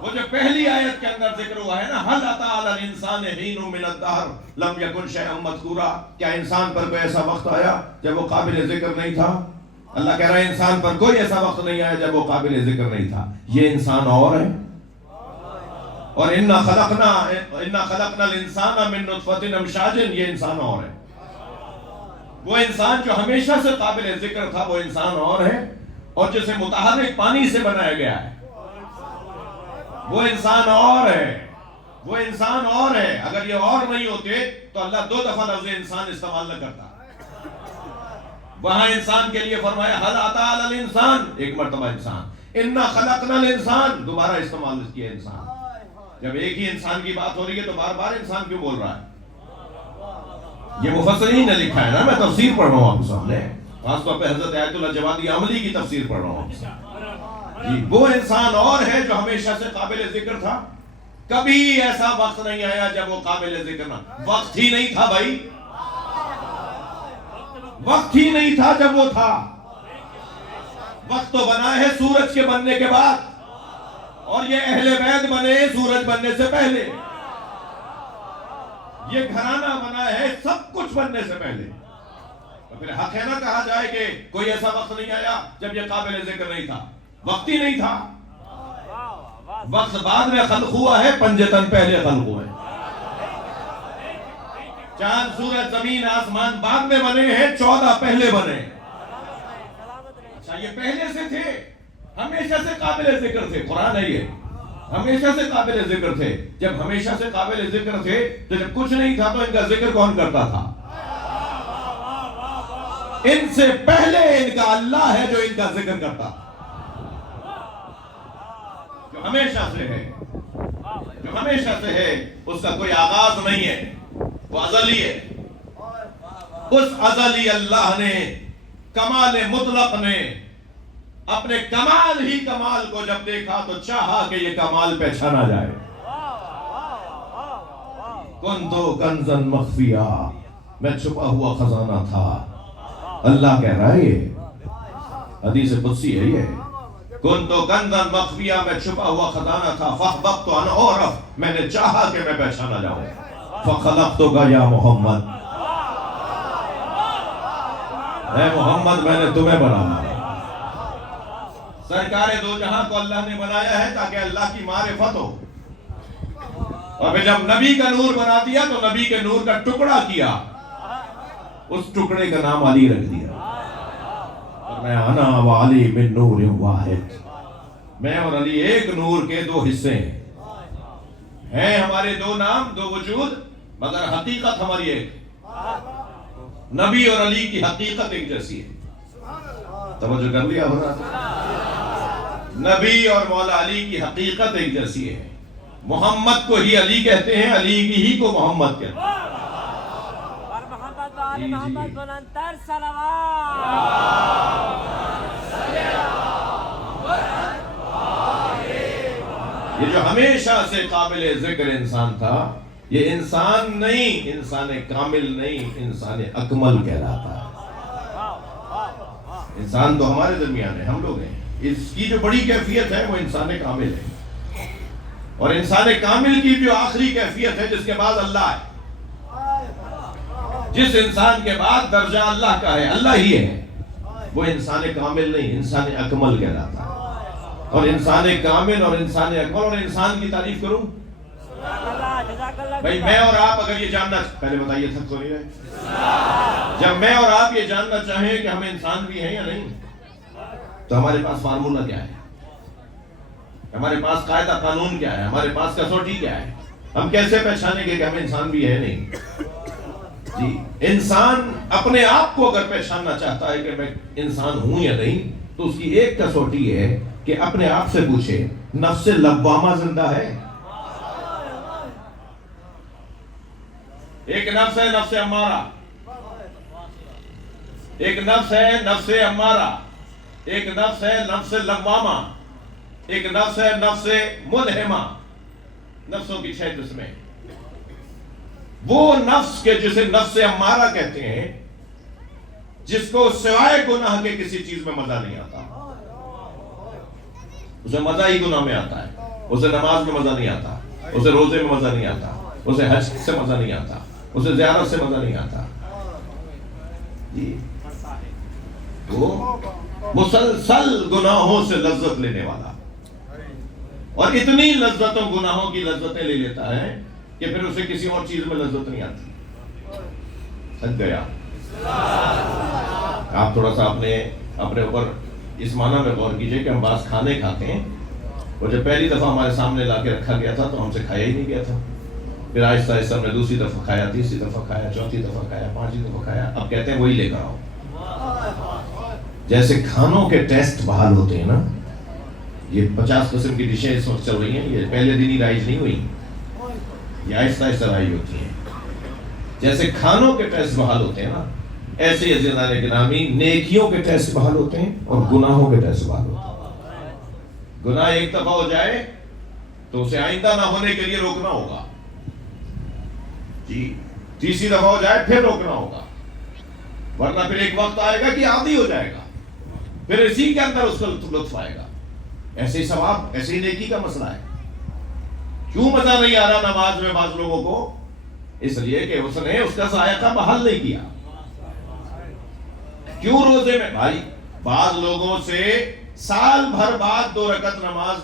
وہ جو پہلی آیت کے اندر ذکر ہوا ہے نا، هَلْ أَتَىٰ عَلَى الْإِنسَانِ حِینٌ مِّنَ الدَّهْرِ لَمْ يَکُنْ شَیْئًا مَّذْکُورًا، کیا انسان پر کوئی ایسا وقت آیا جب وہ قابل ذکر نہیں تھا؟ اللہ کہہ رہا ہے انسان پر کوئی ایسا وقت نہیں آیا جب وہ قابل ذکر نہیں تھا۔ یہ انسان اور ہے، اور اِنَّا خَلَقْنَا الْإِنسَانَ مِن نُطْفَةٍ أَمْشَاجٍ، یہ انسان اور ہے۔ وہ انسان جو ہمیشہ سے قابل ذکر تھا وہ انسان اور ہے، اور جسے متحرک پانی سے بنایا گیا ہے وہ انسان اور ہے، وہ انسان اور ہے۔ اگر یہ اور نہیں ہوتے تو اللہ 2 دفعہ لفظ انسان استعمال نہ کرتا۔ وہاں انسان کے لیے فرمایا هَلْ أَتَىٰ عَلَى الْإِنسَانِ، ایک مرتبہ انسان، اِنَّا خَلَقْنَا الْإِنسَانَ، دوبارہ استعمال کیا انسان۔ جب ایک ہی انسان کی بات ہو رہی ہے تو بار بار انسان کیوں بول رہا ہے؟ یہ مفسرین نے لکھا ہے نا، میں تفسیر پڑھ رہا ہوں آپ کے سامنے، خاص طور پہ حضرت آیت اللہ جوادی عملی کی تفسیر پڑھ رہا ہوں۔ جی وہ انسان اور ہے جو ہمیشہ سے قابل ذکر تھا، کبھی ایسا وقت نہیں آیا جب وہ قابل ذکر نہ، وقت ہی نہیں تھا بھائی، وقت ہی نہیں تھا جب وہ تھا۔ وقت تو بنا ہے سورج کے بننے کے بعد، اور یہ اہل بیت بنے سورج بننے سے پہلے، یہ گھرانہ بنا ہے سب کچھ بننے سے پہلے۔ تو پھر حق ہے نہ کہا جائے کہ کوئی ایسا وقت نہیں آیا جب یہ قابل ذکر نہیں تھا، وقت ہی نہیں تھا۔ وقت بعد میں خلق ہوا ہے، پنجتن پہلے خلق ہوئے۔ چاند سورج زمین آسمان بعد میں بنے ہیں، 14 پہلے بنے۔ اچھا یہ پہلے سے تھے، ہمیشہ سے قابل ذکر تھے، قرآن ہے یہ، ہمیشہ سے قابل ذکر تھے۔ جب ہمیشہ سے قابل ذکر تھے تو جب کچھ نہیں تھا تو ان کا ذکر کون کرتا تھا؟ ان سے پہلے ان کا اللہ ہے جو ان کا ذکر کرتا، جو ہمیشہ سے ہے، جو ہمیشہ سے ہے، اس کا کوئی آغاز نہیں ہے، وہ ازلی ہے۔ اس ازلی اللہ نے، کمال مطلق نے، اپنے کمال ہی کمال کو جب دیکھا تو چاہا کہ یہ کمال پہچانا جائے۔ کنتو کنزن مخفیہ، میں چھپا ہوا خزانہ تھا۔ اللہ کہہ رہا ہے، یہ حدیث قدسی ہے، یہ کنتو کنزن مخفیہ، میں چھپا ہوا خزانہ تھا، فاحببت ان اعرف، میں نے چاہا کہ میں پہچانا جاؤں، فخلقتک یا محمد، اے محمد میں نے تمہیں بنایا۔ سرکار دو جہاں کو اللہ نے بنایا ہے تاکہ اللہ کی معرفت ہو، اور پھر جب نبی کا نور بنا دیا تو نبی کے نور کا ٹکڑا کیا، اس ٹکڑے کا نام علی رکھ دیا۔ اور میں انا و علی من نور واحد، میں اور علی ایک نور کے 2 حصے ہیں ہمارے 2 نام 2 وجود، مگر حقیقت ہماری ایک۔ نبی اور علی کی حقیقت ایک جیسی ہے، توجہ کر لیا ہونا؟ نبی اور مولا علی کی حقیقت ایک جیسی ہے۔ محمد کو ہی علی کہتے ہیں، علی کی ہی کو محمد کہتے ہیں۔ اور محمد والے محمد بلندتر صلوات۔ یہ جو ہمیشہ سے قابل ذکر انسان تھا، یہ انسان نہیں، انسان کامل نہیں، انسان اکمل کہلاتا ہے۔ انسان تو ہمارے درمیان ہے، ہم لوگ ہیں، اس کی جو بڑی کیفیت ہے وہ انسان کامل ہے، اور انسان کامل کی جو آخری کیفیت ہے جس کے بعد اللہ ہے، جس انسان کے بعد درجہ اللہ کا ہے، اللہ ہی ہے، وہ انسان کامل نہیں، انسان اکمل کہلاتا ہے۔ اور انسان کامل اور انسان اکمل، اور انسان کی تعریف کروں، بھائی میں اور آپ اگر یہ جاننا پہلے بتائیے تھک تو نہیں رہے؟ جب میں اور آپ یہ جاننا چاہیں کہ ہم انسان بھی ہیں یا نہیں تو ہمارے پاس فارمولا کیا ہے؟ ہمارے پاس قاعدہ قانون کیا ہے؟ ہمارے پاس کسوٹی کیا ہے؟ ہم کیسے پہچانیں گے کہ ہم انسان بھی ہے نہیں؟ جی انسان اپنے آپ کو اگر پہچاننا چاہتا ہے کہ میں انسان ہوں یا نہیں تو اس کی ایک کسوٹی ہے کہ اپنے آپ سے پوچھے نفس لوامہ زندہ ہے؟ ایک نفس ہے نفس امارہ، ایک نفس ہے نفس امارہ، ایک نفس ہے نفس لوامہ، ایک نفس ہے نفس ملہمہ۔ نفسوں کی 6 قسمیں۔ وہ نفس کے جسے نفس امارہ کہتے ہیں جس کو سوائے گناہ کے کسی چیز میں مزہ نہیں آتا، اسے مزہ ہی گناہ میں آتا ہے، اسے نماز میں مزہ نہیں آتا، اسے روزے میں مزہ نہیں آتا، اسے حج سے مزہ نہیں آتا، اسے زیارت سے مزہ نہیں آتا۔ جی وہ مسلسل گناہوں سے لذت لینے والا، اور اتنی لذتوں گناہوں کی لذتیں لے لیتا ہے کہ پھر اسے کسی اور چیز میں لذت نہیں آتی، تھک گیا۔ آپ تھوڑا سا اپنے اوپر اس معنی میں غور کیجئے کہ ہم بعض کھانے کھاتے ہیں اور جب پہلی دفعہ ہمارے سامنے لا کے رکھا گیا تھا تو ہم سے کھایا ہی نہیں گیا تھا، پھر آہستہ آہستہ ہم نے دوسری دفعہ کھایا، تیسری دفعہ کھایا، چوتھی دفعہ کھایا، پانچویں دفعہ کھایا، اب کہتے ہیں وہی لے کر آؤ۔ جیسے کھانوں کے ٹیسٹ بحال ہوتے ہیں نا، یہ 50 قسم کی ڈشیں اس وقت چل رہی ہیں، یہ پہلے دن ہی رائج نہیں ہوئی، یہ آہستہ آہستہ رائج ہوتی ہیں۔ جیسے کھانوں کے ٹیسٹ بحال ہوتے ہیں نا، ایسے ہی عزیزان گرامی نیکیوں کے ٹیسٹ بحال ہوتے ہیں اور گناہوں کے ٹیسٹ بحال ہوتے ہیں۔ گناہ ایک دفعہ ہو جائے تو اسے آئندہ نہ ہونے کے لیے روکنا ہوگا، جی تیسری دفعہ ہو جائے پھر روکنا ہوگا، ورنہ پھر ایک وقت آئے گا کہ عادی ہو جائے گا، پھر اسی کے اندر اس کا لطف آئے گا۔ ایسے ہی ثواب، ایسے ہی نیکی کا مسئلہ ہے۔ کیوں مزہ نہیں آ رہا نماز میں بعض لوگوں کو؟ اس لیے کہ اس نے اس کا ذائقہ بحال نہیں کیا۔ کیوں روزے میں؟ بھائی بعض لوگوں سے سال بھر بعد 2 رکعت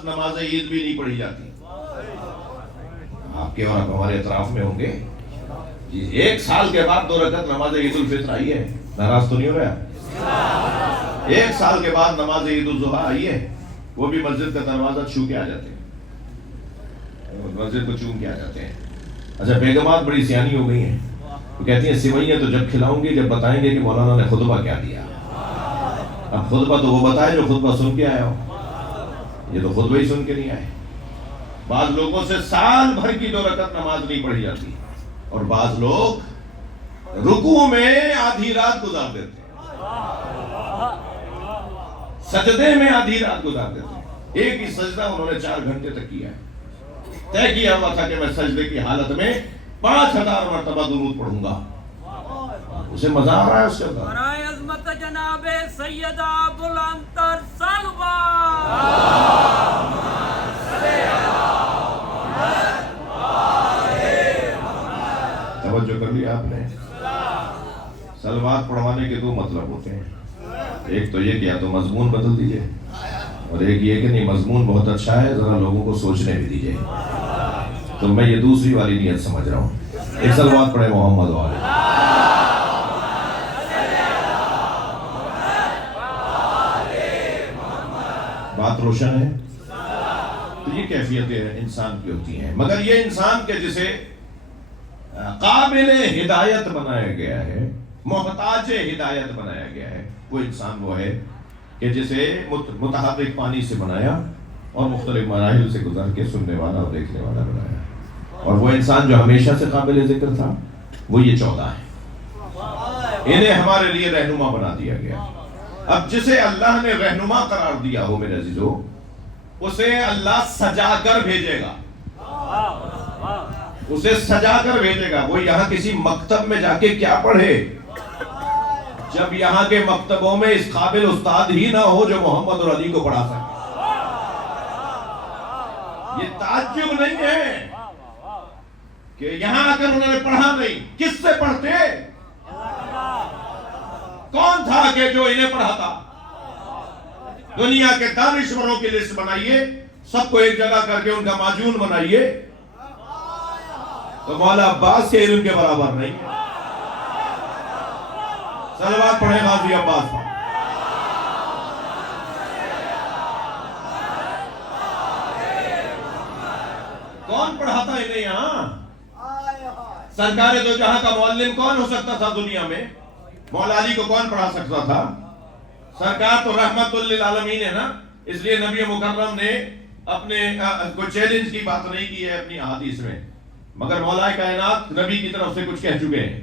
نماز عید بھی نہیں پڑھی جاتی، آپ کے اور ہمارے اطراف میں ہوں گے، جی 1 سال کے بعد 2 رکعت نماز عید الفطر آئی ہے، ناراض تو نہیں ہو رہا؟ 1 سال کے بعد نماز عید الضحیٰ آئی ہے، وہ بھی مسجد کا دروازہ چھو کے آ جاتے ہیں، مسجد کو چوم کے آ جاتے ہیں۔ اچھا بیگمات بڑی سیانی ہو گئی ہیں، وہ کہتی ہیں سوئیاں تو جب کھلاؤں گی جب بتائیں گے کہ مولانا نے خطبہ کیا دیا۔ اب خطبہ تو وہ بتائے جو خطبہ سن کے آیا ہو، یہ تو خطبہ ہی سن کے نہیں آئے۔ بعض لوگوں سے سال بھر کی 2 رکعت نماز نہیں پڑھی جاتی، اور بعض لوگ رکوع میں آدھی رات گزار دیتے ہیں، سجدے میں آدھی رات گزار دیتے ہیں۔ ایک ہی سجدہ انہوں نے 4 گھنٹے تک کیا ہے، طے کیا ہوا تھا کہ میں سجدے کی حالت میں 5000 مرتبہ درود پڑھوں گا، اسے مزہ آ رہا ہے اس کے اندر۔ برائے عظمت جناب سیدہ بلند تر سلوات، توجہ کر لیا آپ نے؟ سلوات پڑھوانے کے 2 مطلب ہوتے ہیں، ایک تو یہ کہ یا تو مضمون بدل دیجئے، اور ایک یہ کہ نہیں مضمون بہت اچھا ہے ذرا لوگوں کو سوچنے بھی دیجئے، تو میں یہ دوسری والی نیت سمجھ رہا ہوں۔ ایک سلوات پڑھے محمد والے۔ بات روشن ہے؟ تو یہ کیفیتیں انسان کی ہوتی ہیں، مگر یہ انسان کے جسے قابل ہدایت بنایا گیا ہے، محتاج ہدایت بنایا گیا ہے، وہ انسان وہ ہے کہ جسے متحرک پانی سے بنایا اور مختلف مراحل سے گزر کے سننے والا اور دیکھنے والا بنایا، اور وہ انسان جو ہمیشہ سے قابل ذکر تھا وہ یہ 14 ہیں، انہیں ہمارے لیے رہنما بنا دیا گیا۔ اب جسے اللہ نے رہنما قرار دیا ہو میرے عزیزو، اسے اللہ سجا کر بھیجے گا، اسے سجا کر بھیجے گا۔ وہ یہاں کسی مکتب میں جا کے کیا پڑھے جب یہاں کے مکتبوں میں اس قابل استاد ہی نہ ہو جو محمد اور علی کو پڑھا سکے؟ یہ تعجب نہیں ہے کہ یہاں آ کر انہوں نے پڑھا نہیں، کس سے پڑھتے؟ کون تھا کہ جو انہیں پڑھاتا؟ دنیا کے دانشوروں کی لسٹ بنائیے، سب کو ایک جگہ کر کے ان کا معجون بنائیے، تو مولا عباس کے علم کے برابر نہیں ہے. صلوات پڑھیں غازی عباس پر. کون پڑھاتا انہیں یہاں؟ سرکار دو جہاں کا معلم کون ہو سکتا تھا دنیا میں؟ مولا علی کو کون پڑھا سکتا تھا؟ سرکار تو رحمت للعالمین ہے نا. اس لیے نبی مکرم نے اپنے کوئی چیلنج کی بات نہیں کی ہے اپنی احادیث میں، مگر مولا کائنات نبی کی طرف سے کچھ کہہ چکے ہیں.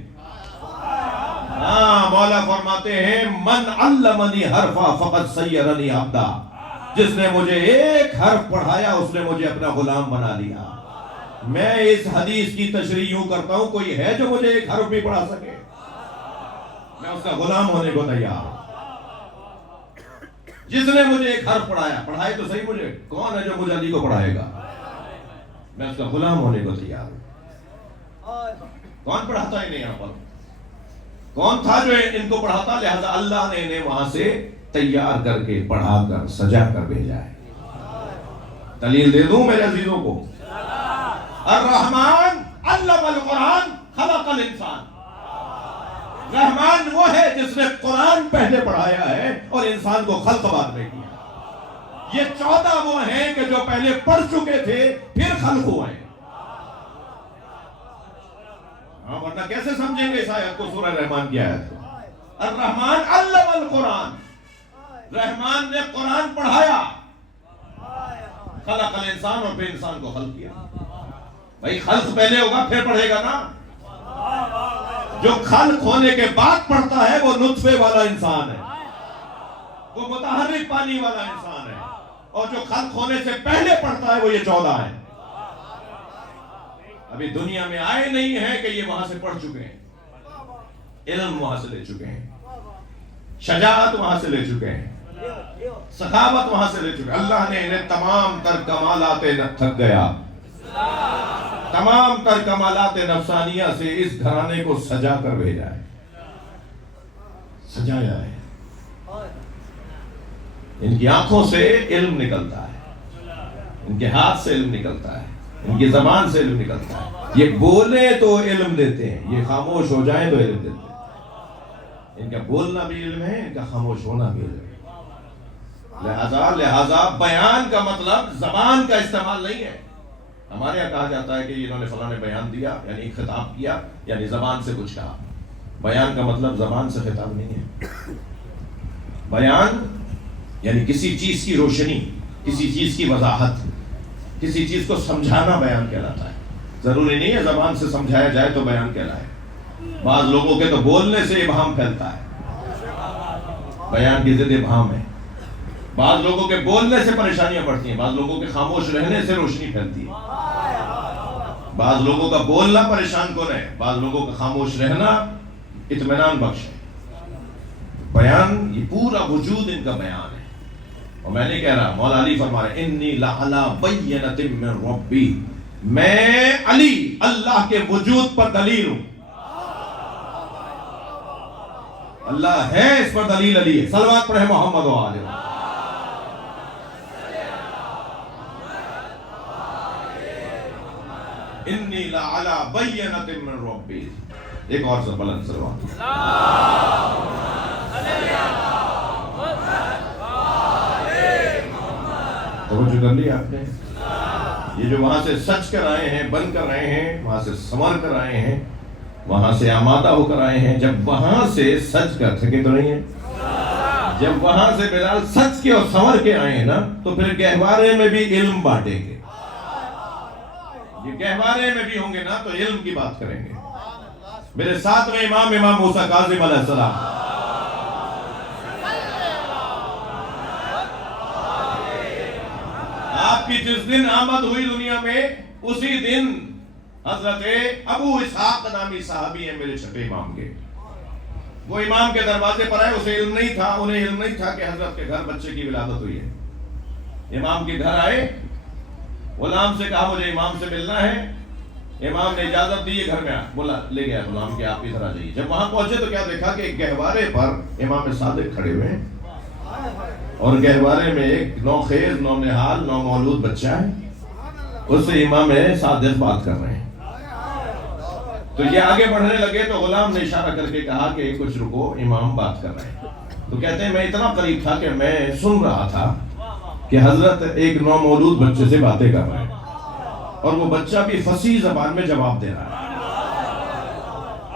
ہاں، مولا فرماتے ہیں من علمنی حرفا فقد سیرنی عبدا. جس نے مجھے ایک حرف پڑھایا اس نے مجھے اپنا غلام بنا لیا. میں اس حدیث کی تشریح یوں کرتا ہوں، کوئی ہے جو مجھے ایک حرف بھی پڑھا سکے؟ میں اس کا غلام ہونے کو تیار ہوں. جس نے مجھے ایک حرف پڑھایا، پڑھائے تو صحیح مجھے، کون ہے جو مجھے علی کو پڑھائے گا؟ میں اس کا غلام ہونے کو تیار ہوں. کون پڑھاتا ہے انہیں یہاں پر؟ کون تھا جو ان کو پڑھاتا؟ لہذا اللہ نے انہیں وہاں سے تیار کر کے پڑھا کر سجا کر بھیجا ہے. دلیل دے دوں میرے عزیزوں کو، الرحمن علم القرآن خلق الانسان. رحمان وہ ہے جس نے قرآن پہلے پڑھایا ہے اور انسان کو خلق بعد میں کیا. یہ 14 وہ ہیں کہ جو پہلے پڑھ چکے تھے پھر خلق ہوئے. ہاں، ورنہ کیسے سمجھیں گے اس آیت کو، سورہ رحمان کی آیت کو؟ الرحمن علم القرآن، رحمان نے قرآن پڑھایا، خلق الانسان، اور پھر انسان کو خلق کیا. بھائی خلق پہلے ہوگا پھر پڑھے گا نا. جو خلق ہونے کے بعد پڑھتا ہے وہ نطفے والا انسان ہے، وہ متحرک پانی والا انسان ہے. اور جو خلق ہونے سے پہلے پڑھتا ہے وہ یہ 14 ہے. ابھی دنیا میں آئے نہیں ہیں کہ یہ وہاں سے پڑھ چکے ہیں، علم وہاں سے لے چکے ہیں، شجاعت وہاں سے لے چکے ہیں، سخاوت وہاں سے لے چکے ہیں. اللہ نے انہیں تمام تر کمالات تھک گیا، تمام تر کمالات نفسانیہ سے اس گھرانے کو سجا کر بھیجا ہے، سجایا ہے. ان کی آنکھوں سے علم نکلتا ہے، ان کے ہاتھ سے علم نکلتا ہے، ان کی زبان سے علم نکلتا ہے. یہ بولے تو علم دیتے ہیں، یہ خاموش ہو جائیں تو علم دیتے ہیں. ان کا بولنا بھی علم ہے، ان کا خاموش ہونا بھی علم ہے. لہذا بیان کا مطلب زبان کا استعمال نہیں ہے. ہمارے یہاں کہا جاتا ہے کہ انہوں نے فلاں نے بیان دیا، یعنی خطاب کیا، یعنی زبان سے کچھ کہا. بیان کا مطلب زبان سے خطاب نہیں ہے. بیان یعنی کسی چیز کی روشنی، کسی چیز کی وضاحت، کسی چیز کو سمجھانا بیان کہلاتا ہے. ضروری نہیں ہے زبان سے سمجھایا جائے تو بیان کہلائے. بعض لوگوں کے تو بولنے سے ابہام پھیلتا ہے، بیان کی ضد ابہام ہے. بعض لوگوں کے بولنے سے پریشانیاں بڑھتی ہیں، بعض لوگوں کے خاموش رہنے سے روشنی پھیلتی ہے. بعض لوگوں کا بولنا پریشان کن ہے، بعض لوگوں کا خاموش رہنا اطمینان بخش ہے. بیان یہ پورا وجود ان کا بیان ہے. اور میں نہیں کہہ رہا، مولا علی فرما رہے انی لعلی بینۃ من ربی، میں علی اللہ کے وجود پر دلیل ہوں. اللہ ہے اس پر دلیل علی ہے. صلوات پڑھے محمد و آلہ. انی لعلی بینۃ من ربی. ایک اور سے بلند صلوات. توجہ کر لی آپ نے؟ یہ جو وہاں سے سچ کر آئے ہیں، بن کر آئے ہیں، وہاں سے سنور کر آئے ہیں، وہاں سے آمادہ ہو کر آئے ہیں. جب وہاں سے سچ کر تھکے تو نہیں ہیں؟ جب وہاں سے بلال سچ کے اور سنور کے آئے ہیں نا، تو پھر گہوارے میں بھی علم بانٹیں گے. یہ گہوارے میں بھی ہوں گے نا تو علم کی بات کریں گے. میرے ساتھ میں امام موسیٰ کاظم علیہ السلام. آپ کی جس دن آمد ہوئی دنیا میں، اسی دن حضرت ابو اسحاق نامی صحابی ہیں میرے چھٹے امام کے. وہ امام کے دروازے پر آئے، اسے علم نہیں تھا، انہیں علم نہیں تھا کہ حضرت کے گھر بچے کی ولادت ہوئی ہے. امام کے گھر آئے، غلام سے کہا مجھے امام سے ملنا ہے. امام نے اجازت دی، گھر میں بولا لے گیا غلام کہ آپ ادھر آ جائیے. جب وہاں پہنچے تو کیا دیکھا کہ ایک گہوارے پر امام صادق کھڑے ہوئے ہیں، اور گہوارے میں ایک نوخیز، نونہال، نومولود بچہ ہے. اس سے امام صادق بات کر رہے ہیں. تو یہ آگے بڑھنے لگے تو غلام نے اشارہ کر کے کہا کہ کچھ رکو، امام بات کر رہے ہیں. تو کہتے ہیں میں اتنا قریب تھا کہ میں سن رہا تھا کہ حضرت ایک نومولود بچے سے باتیں کر رہے ہیں اور وہ بچہ بھی فصیح زبان میں جواب دے رہا ہے.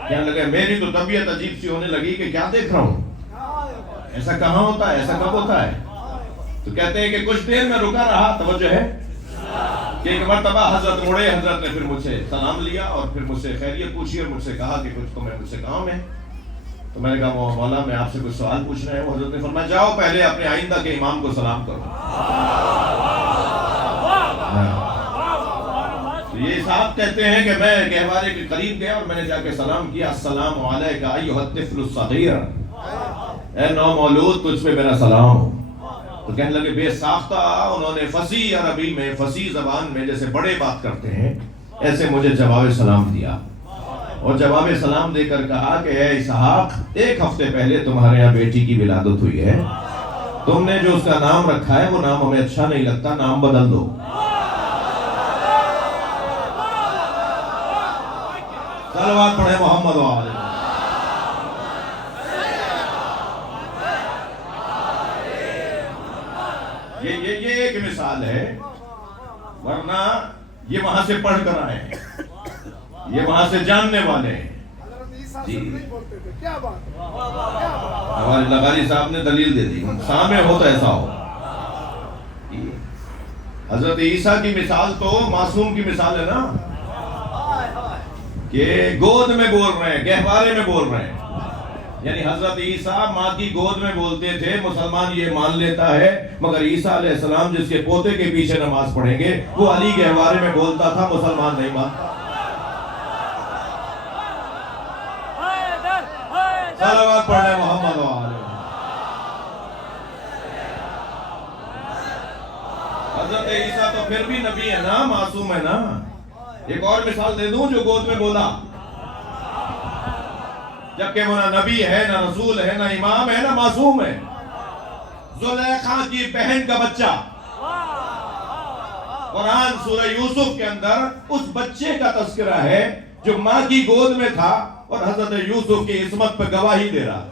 کہنے لگے میری تو طبیعت عجیب سی ہونے لگی کہ کیا دیکھ رہا ہوں، ایسا کہاں ہوتا ہے، ایسا کب ہوتا ہے. تو کہتے ہیں کہ کچھ دیر میں رکا رہا، توجہ ہے کہ ایک مرتبہ حضرت مڑے، حضرت نے پھر مجھ سے سلام لیا اور پھر مجھ سے خیریت پوچھی اور مجھ سے کہا کہ کچھ تمہیں مجھ سے کام ہے. تو میں نے کہا مولا میں آپ سے کچھ سوال پوچھ رہے ہیں. حضرت نے فرمایا جاؤ پہلے اپنے آئندہ کے امام کو سلام کرو. تو یہ صاحب کہتے ہیں کہ میں گہوارے کے قریب گیا اور میں نے جا کے سلام کیا، السلام علیکہ ایھا الطفل الصغیر، اے نومولود تجھ پہ میرا سلام ہو. تو کہنے لگے بے ساختہ انہوں نے فصیح عربی میں، فصیح زبان میں جیسے بڑے بات کرتے ہیں ایسے مجھے جواب سلام دیا اور جواب سلام دے کر کہا کہ اے اسحاق، ایک ہفتے پہلے تمہارے یہاں بیٹی کی ولادت ہوئی ہے، تم نے جو اس کا نام رکھا ہے وہ نام ہمیں اچھا نہیں لگتا، نام بدل دو. صلوات پڑھے محمد وآلہ. یہ ایک مثال ہے، ورنہ یہ وہاں سے پڑھ کر آئے ہیں، یہ وہاں سے جاننے والے ہیں. جی ہمارے لغاری صاحب نے دلیل دے دی، سامنے ہو تو ایسا ہو. حضرت عیسیٰ کی مثال تو معصوم کی مثال ہے نا، کہ گود میں بول رہے ہیں، گہوارے میں بول رہے ہیں. یعنی حضرت عیسیٰ ماں کی گود میں بولتے تھے، مسلمان یہ مان لیتا ہے، مگر عیسیٰ علیہ السلام جس کے پوتے کے پیچھے نماز پڑھیں گے وہ علی گہوارے میں بولتا تھا، مسلمان نہیں مانتا. صلوات پڑھنے محمد وآلہ. حضرت عیسیٰ تو پھر بھی نبی ہے نا، معصوم ہے نا. ایک اور مثال دے دوں جو گود میں بولا، جبکہ وہ نہ نبی ہے، نہ رسول ہے، نہ امام ہے، نہ معصوم ہے. زلیخا کی بہن کا بچہ، قرآن سورہ یوسف کے اندر اس بچے کا تذکرہ ہے جو ماں کی گود میں تھا اور حضرت یوسف کی عصمت پہ گواہی دے رہا.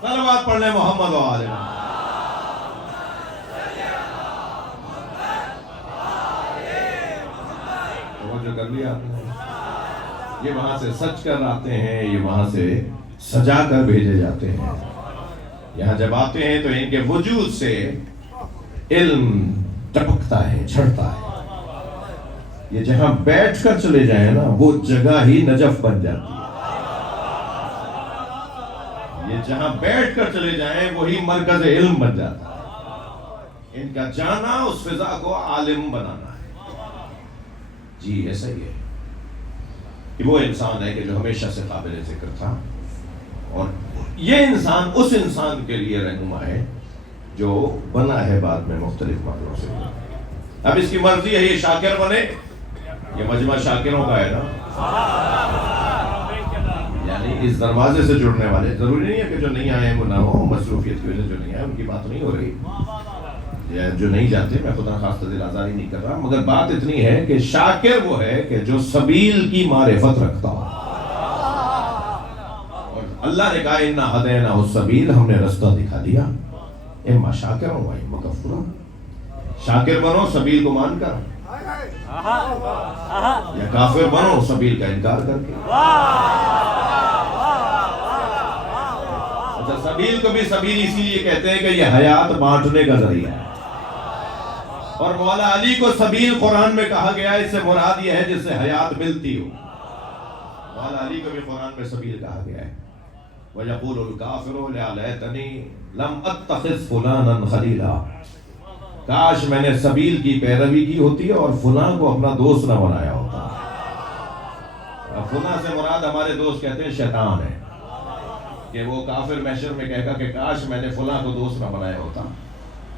صلوات پڑھ لیں محمد وآلہ. جو کر لیا آپ نے، یہ وہاں سے سچ کر آتے ہیں، یہ وہاں سے سجا کر بھیجے جاتے ہیں. یہاں جب آتے ہیں تو ان کے وجود سے علم ٹپکتا ہے، چھڑتا ہے. یہ جہاں بیٹھ کر چلے جائیں نا وہ جگہ ہی نجف بن جاتی ہے. یہ جہاں بیٹھ کر چلے جائیں وہی مرکز علم بن جاتا ہے. ان کا جانا اس فضا کو عالم بنانا ہے. جی ایسا ہی ہے کہ وہ انسان ہے کہ جو ہمیشہ سے قابل ذکر تھا، اور یہ انسان اس انسان کے لیے رہنما ہے جو بنا ہے بعد میں مختلف مرحلوں سے. اب اس کی مرضی ہے یہ شاکر بنے، یہ مجمع شاکروں کا ہے نا، یعنی اس دروازے سے جڑنے والے. ضروری نہیں ہے کہ جو نہیں آئے وہ نہ ہو، مصروفیت کی وجہ سے جو نہیں آئے ان کی بات نہیں ہو رہی، جو نہیں جاتے میں خدا خاص دل آزاری نہیں کر رہا، مگر بات اتنی ہے کہ شاکر وہ ہے کہ جو سبیل کی معرفت رکھتا ہو. اور اللہ نے کہا اِنَّا هَدَيْنَاهُ السَّبِيلَ، ہم نے رستہ دکھا دیا. اما شاکر و اما کفورا. شاکر بنو سبیل کو مان کر، یا کافر بنو سبیل کا انکار کر کے. اچھا، سبیل کو بھی سبیل اسی لیے کہتے ہیں کہ یہ حیات بانٹنے کا ذریعہ ہے. اور مولا علی کو سبیل قرآن میں کہا گیا ہے، اس سے مراد یہ ہے جس سے حیات ملتی ہو. مولا علی کو بھی قرآن میں سبیل کہا گیا ہے. وَيَقُولُ الْكَافِرُ يَا لَيْتَنِي لَمْ أَتَّخِذْ فُلَانًا خَلِيلًا. کاش میں نے سبیل کی پیروی کی ہوتی اور فلاں کو اپنا دوست نہ بنایا ہوتا. فلاں سے مراد ہمارے دوست کہتے ہیں شیطان ہے، کہ وہ کافر محشر میں کہے گا کہ کاش میں نے فلاں کو دوست نہ بنایا ہوتا.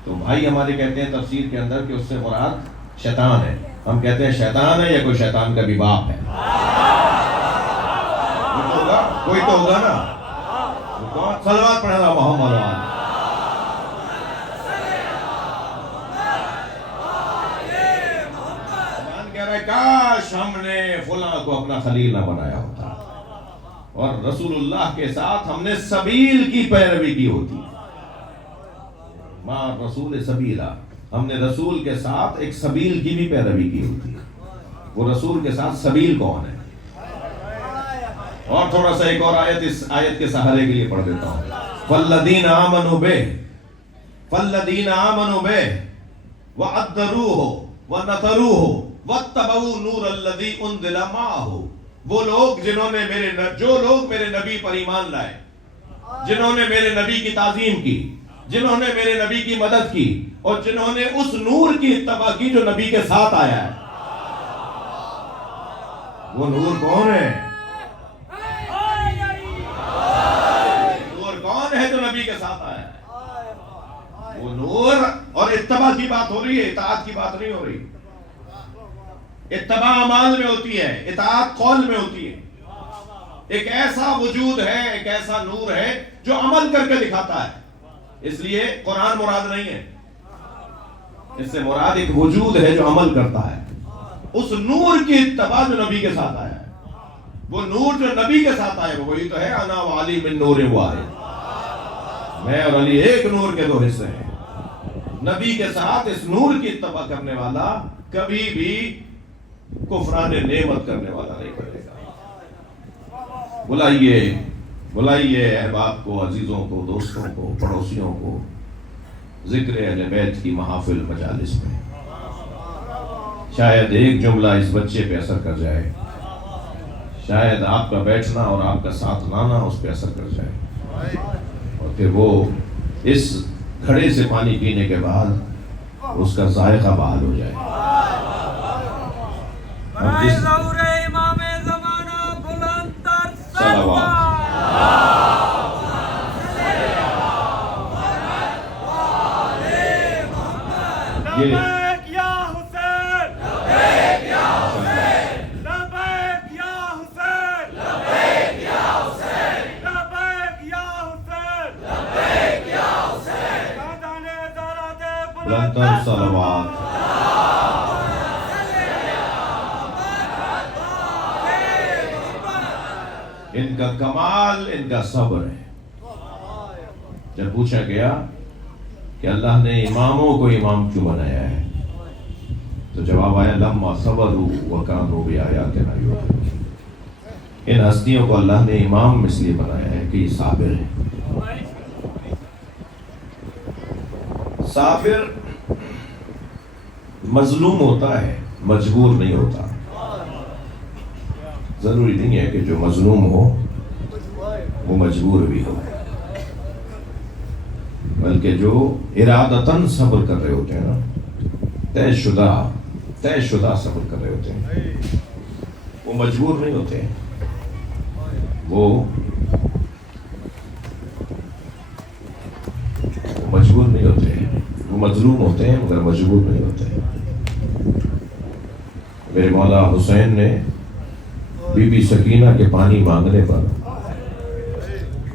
تو بھائی ہمارے کہتے ہیں تفسیر کے اندر کہ اس سے مراد شیطان ہے. ہم کہتے ہیں شیطان ہے یا کوئی شیطان کا بھی باپ ہے. کوئی تو ہوگا نا. صلوات پڑھنا محمد وآلہ. کہہ رہا ہے کاش ہم نے فلاں کو اپنا خلیل نہ بنایا ہوتا اور رسول اللہ کے ساتھ ہم نے سبیل کی پیروی کی ہوتی. ماں رسول سبیلا، ہم نے رسول کے ساتھ ایک سبیل کی بھی پیروی کی ہوتی. وہ رسول کے ساتھ سبیل کون ہے؟ اور تھوڑا سا ایک اور آیت اس آیت کے سہارے کے لیے پڑھ دیتا ہوں. فالذین آمنوا بہ وعذروہ ونصروہ واتبعوا نور الذی انزل معہ. وہ لوگ جو لوگ میرے نبی پر ایمان لائے، جنہوں نے میرے نبی کی تعظیم کی، جنہوں نے میرے نبی کی مدد کی، اور جنہوں نے اس نور کی اتباع کی جو نبی کے ساتھ آیا ہے. وہ نور کون ہے؟ نور کون ہے جو نبی کے ساتھ آیا ہے؟ وہ نور. اور اتباع کی بات ہو رہی ہے، اطاعت کی بات نہیں ہو رہی. اتباع اعمال میں ہوتی ہے، اطاعت قول میں ہوتی ہے. ایک ایسا وجود ہے، ایک ایسا نور ہے جو عمل کر کے دکھاتا ہے. اس لیے قرآن مراد نہیں ہے، اس سے مراد ایک وجود ہے جو عمل کرتا ہے. اس نور کی اتباع جو نبی کے ساتھ آیا ہے، وہ نور جو نبی کے ساتھ آئے وہی تو ہے انا وعلی من نور واحد. میں اور علی ایک نور کے دو حصے ہیں. نبی کے ساتھ اس نور کی اتباع کرنے والا کبھی بھی کفران نعمت کرنے والا نہیں بنے گا. بلائیے احباب کو، عزیزوں کو، دوستوں کو، پڑوسیوں کو ذکر اہل بیت کی محافل مجالس میں. شاید ایک جملہ اس بچے پہ اثر کر جائے، شاید آپ کا بیٹھنا اور آپ کا ساتھ لانا اس پہ اثر کر جائے، اور پھر وہ اس گھڑے سے پانی پینے کے بعد اس کا ذائقہ بحال ہو جائے. امام زمانہ بلند تر صلوات. لبیک یا حسین، لبیک یا حسین، لبیک یا حسین، لبیک یا حسین، لبیک یا حسین، لبیک یا حسین. دادانے ذرات بلند تر صلوات. ان کا کمال ان کا صبر ہے. جب پوچھا گیا کہ اللہ نے اماموں کو امام کیوں بنایا ہے تو جواب آیا لما صبروا وکانوا بآیاتنا یوقنون. ان ہستیوں کو اللہ نے امام اس لیے بنایا ہے کہ یہ صابر ہے. صابر مظلوم ہوتا ہے، مجبور نہیں ہوتا. ضروری نہیں ہے کہ جو مظلوم ہو وہ مجبور بھی ہو، بلکہ جو ارادتاً صبر کر رہے ہوتے ہیں نا، طے شدہ صبر کر رہے ہوتے ہیں، وہ مجبور نہیں ہوتے. وہ مجبور نہیں ہوتے، وہ مظلوم ہوتے ہیں مگر مجبور نہیں ہوتے. میرے مولا حسین نے بی بی سکینہ کے پانی مانگنے پر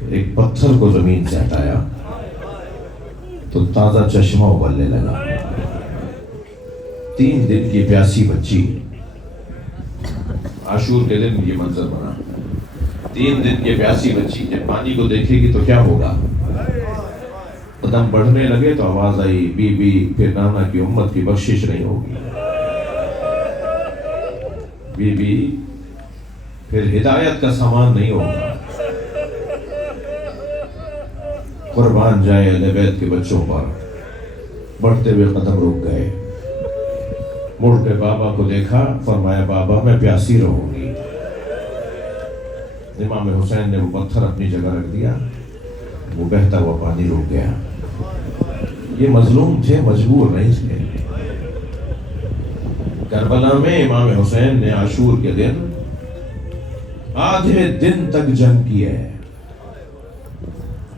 ایک پتھر کو زمین سے ہٹایا تو تازہ چشمہ ابلنے لگا. 3 دن کی پیاسی بچی، عاشور کے دن یہ منظر بنا. 3 دن کی پیاسی بچی جب پانی کو دیکھے گی تو کیا ہوگا؟ قدم بڑھنے لگے تو آواز آئی بی بی پھر نانا کی امت کی بخشش نہیں ہوگی، بی بی پھر ہدایت کا سامان نہیں ہوگا. قربان جائے اہل بیت کے بچوں پر. بڑھتے ہوئے قدم رک گئے، مڑ کے بابا کو دیکھا، فرمایا بابا میں پیاسی رہوں گی. امام حسین نے وہ پتھر اپنی جگہ رکھ دیا، وہ بہتا ہوا پانی رک گیا. یہ مظلوم تھے، مجبور نہیں تھے. کربلا میں امام حسین نے عاشور کے دن آدھے دن تک جنگ کی ہے،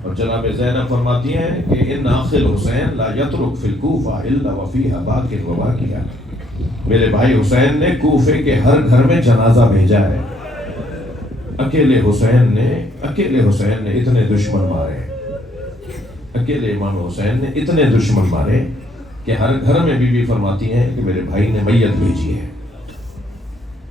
اور جناب زینب فرماتی ہیں کہ ان آخر حسین لا یترک فی الکوفہ الا وفیہا باکر و باکیہ. میرے بھائی حسین نے کوفے کے ہر گھر میں جنازہ بھیجا ہے. اکیلے حسین نے اتنے دشمن مارے، اکیلے امام حسین نے اتنے دشمن مارے کہ ہر گھر میں بی بی فرماتی ہیں کہ میرے بھائی نے میت بھیجی ہے.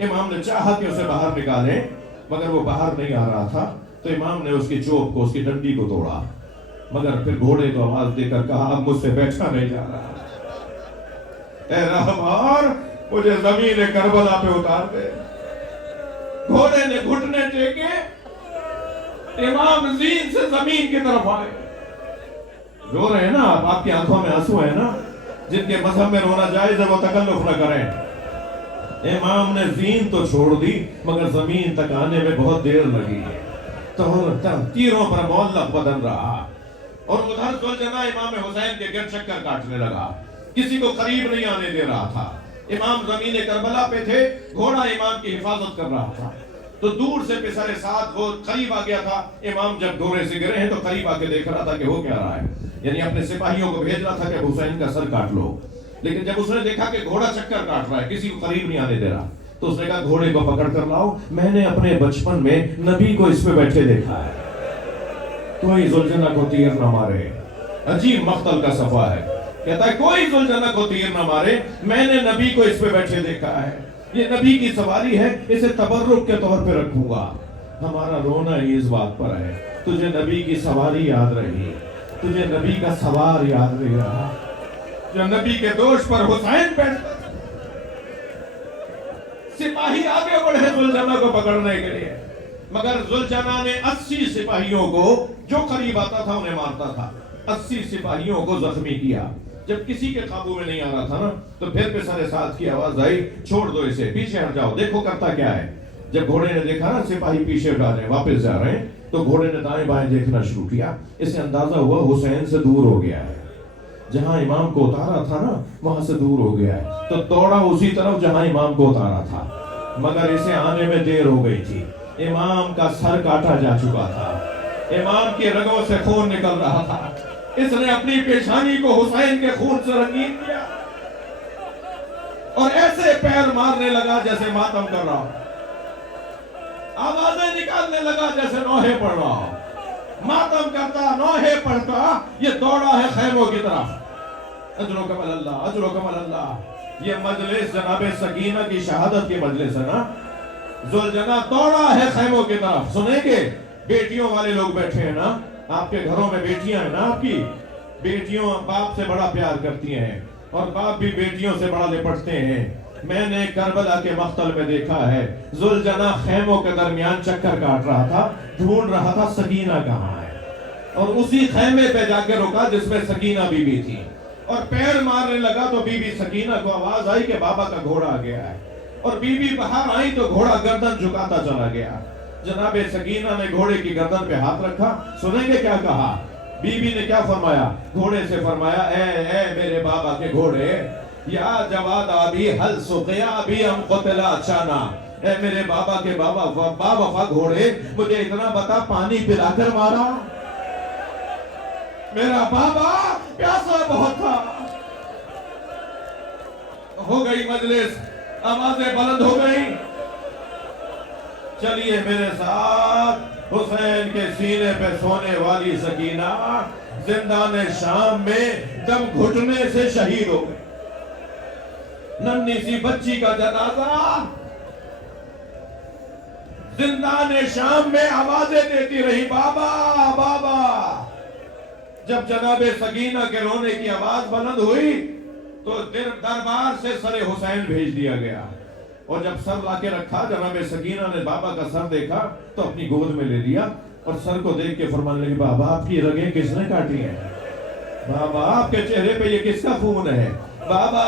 امام نے چاہا کہ اسے باہر نکالے مگر وہ باہر نہیں آ رہا تھا، تو امام نے اس کی چوب کو، اس کی ڈنڈی کو توڑا، مگر پھر گھوڑے کو آواز دے کر کہا اب مجھ سے بیٹھا نہیں جا رہا، اے رہبار مجھے زمین کربلا پہ اتار دے۔ گھوڑے نے گھٹنے ٹیکے، امام زین سے زمین کی طرف آئے۔ رو رہے ہیں نا آپ کی آنکھوں میں آنسو ہے نا، جن کے مذہب میں رونا جائز ہے وہ تکلف نہ کریں۔ امام نے زین تو چھوڑ دی مگر زمین تک آنے میں بہت دیر لگی، تو تیروں پر معلق بدن رہا، اور ادھر ذوالجناح امام حسین کے گرد چکر کاٹنے لگا، کسی کو قریب نہیں آنے دے رہا تھا۔ امام زمین کربلا پہ تھے، گھوڑا امام کی حفاظت کر رہا تھا، تو دور سے پسر ساتھ وہ قریب آ گیا تھا۔ امام جب گھوڑے سے گرے ہیں تو قریب آ کے دیکھ رہا تھا کہ ہو کیا رہا ہے، یعنی اپنے سپاہیوں کو بھیج رہا تھا کہ حسین کا سر کاٹ لو، لیکن جب اس نے دیکھا کہ گھوڑا چکر کاٹ رہا ہے، کسی کو قریب نہیں آنے دے رہا، تو اس نے کہا گھوڑے کو پکڑ کر لاؤ، میں نے اپنے بچپن میں نبی کو اس پہ بیٹھے دیکھا ہے، کوئی ذوالجناح کو تیر نہ مارے۔ عجیب مقتل کا صفحہ ہے، کہتا ہے کوئی ذوالجناح کو تیر نہ مارے، میں نے نبی کو اس پہ بیٹھے دیکھا ہے، یہ نبی کی سواری ہے، اسے تبرک کے طور پہ رکھوں گا۔ ہمارا رونا ہی اس بات پر ہے، تجھے نبی کی سواری یاد رہی، تجھے نبی کا سوار یاد نہیں رہا، جو نبی کے دوش پر حسین بیٹھتا تھا۔ سپاہی آگے بڑھے ذوالجناح کو پکڑنے کے لیے، مگر ذوالجناح نے 80 سپاہیوں کو، جو قریب آتا تھا انہیں مارتا تھا، 80 سپاہیوں کو زخمی کیا۔ جب کسی کے قابو میں نہیں آ رہا تھا نا، تو پھر پسر ساتھ کی آواز آئی چھوڑ دو اسے، پیچھے ہٹ جاؤ، دیکھو کرتا کیا ہے۔ جب گھوڑے نے دیکھا نا سپاہی پیچھے ہٹا رہے ہیں، واپس جا رہے ہیں، تو گھوڑے نے دائیں بائیں دیکھنا شروع کیا، اسے اندازہ ہوا حسین سے دور ہو گیا ہے، جہاں امام کو اتارا تھا نا وہاں سے دور ہو گیا ہے، تو دوڑا اسی طرف جہاں امام کو اتارا تھا، مگر اسے آنے میں دیر ہو گئی تھی، امام کا سر کاٹا جا چکا تھا، امام کی رگوں سے خون نکل رہا تھا، اس نے اپنی پیشانی کو حسین کے خون سے رنگین کیا اور ایسے پیر مارنے لگا جیسے ماتم کر رہا ہو، آوازیں نکالنے لگا جیسے نوحے پڑھ رہا ہو، ماتم کرتا، نوحے پڑھتا، یہ دوڑا ہے خیموں کی طرف۔ اجر و کمال اللہ، اجر و کمال اللہ۔ یہ مجلس جناب سکینہ کی شہادت کی مجلس ہے نا، ذوالجناح دوڑا ہے خیموں کی طرف۔ سنیں گے بیٹیوں والے لوگ بیٹھے ہیں نا، آپ کے گھروں میں بیٹیاں ہیں نا، آپ کی بیٹیوں باپ سے بڑا پیار کرتی ہیں اور باپ بھی بیٹیوں سے بڑا لپٹتے ہیں۔ میں نے کربلا کے مقتل میں دیکھا ہے ذوالجناح خیموں کے درمیان چکر کاٹ رہا تھا، ڈھونڈ رہا تھا سکینہ کہاں ہے، اور اسی خیمے پہ جا کے رکا جس میں سکینہ بی بی تھی، اور پیر مارنے لگا تو بی بی سکینہ کو آواز آئی کہ بابا کا گھوڑا آ گیا ہے، اور بی بی باہر آئی تو گھوڑا گردن جھکاتا چلا گیا۔ جناب سکینہ نے گھوڑے کی گردن پہ ہاتھ رکھا، سنیں گے کیا کہا؟ بی بی نے کیا فرمایا؟ گھوڑے سے فرمایا اے میرے بابا کے گھوڑے، یا جواد آبی حل سقیا ابھی ہم قتلا چانا، اے میرے بابا کے بابا وفا گھوڑے، مجھے اتنا بتا پانی پلا کر مارا؟ میرا بابا پیاسا بہت تھا۔ ہو گئی مجلس، آوازیں بلند ہو گئی۔ چلیے میرے ساتھ، حسین کے سینے پہ سونے والی سکینہ زندان شام میں دم گھٹنے سے شہید ہو گئی۔ ننھی سی بچی کا جنازہ زندان شام میں آوازیں دیتی رہی، بابا بابا۔ جب جناب سکینہ کے رونے کی آواز بلند ہوئی تو دربار سے سر حسین بھیج دیا گیا، اور جب سر لا کے رکھا جناب سکینہ نے بابا کا سر دیکھا تو اپنی گود میں لے لیا، اور سر کو دیکھ کے فرمانے لگے بابا آپ کی رگیں کس نے کاٹی ہیں؟ بابا آپ کے چہرے پہ یہ کس کا خون ہے؟ بابا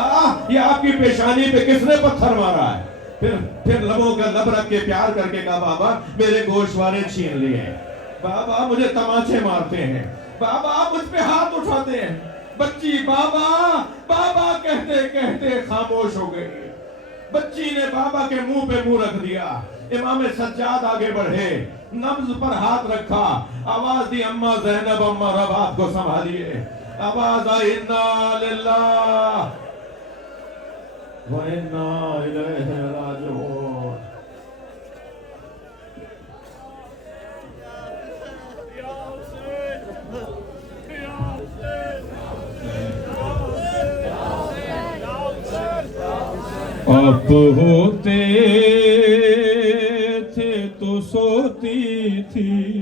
یہ آپ کی پیشانی پہ کس نے پتھر مارا ہے؟ پھر لبوں کا لب رکھ کے پیار کر کے کہا بابا میرے گوشوارے چھین لیے ہیں، بابا مجھے تماچے مارتے ہیں، بابا مجھ پہ ہاتھ اٹھاتے ہیں۔ بچی بابا بابا کہتے کہتے خاموش ہو گئی۔ بچی نے بابا کے منہ پہ منہ رکھ دیا۔ امام سجاد آگے بڑھے، نبض پر ہاتھ رکھا، آواز دی اماں زینب اماں رب آپ کو سنبھالیے۔ آواز آئی انا للہ و انا الیہ راجعون۔ آپ ہوتے تھے تو سوتی تھی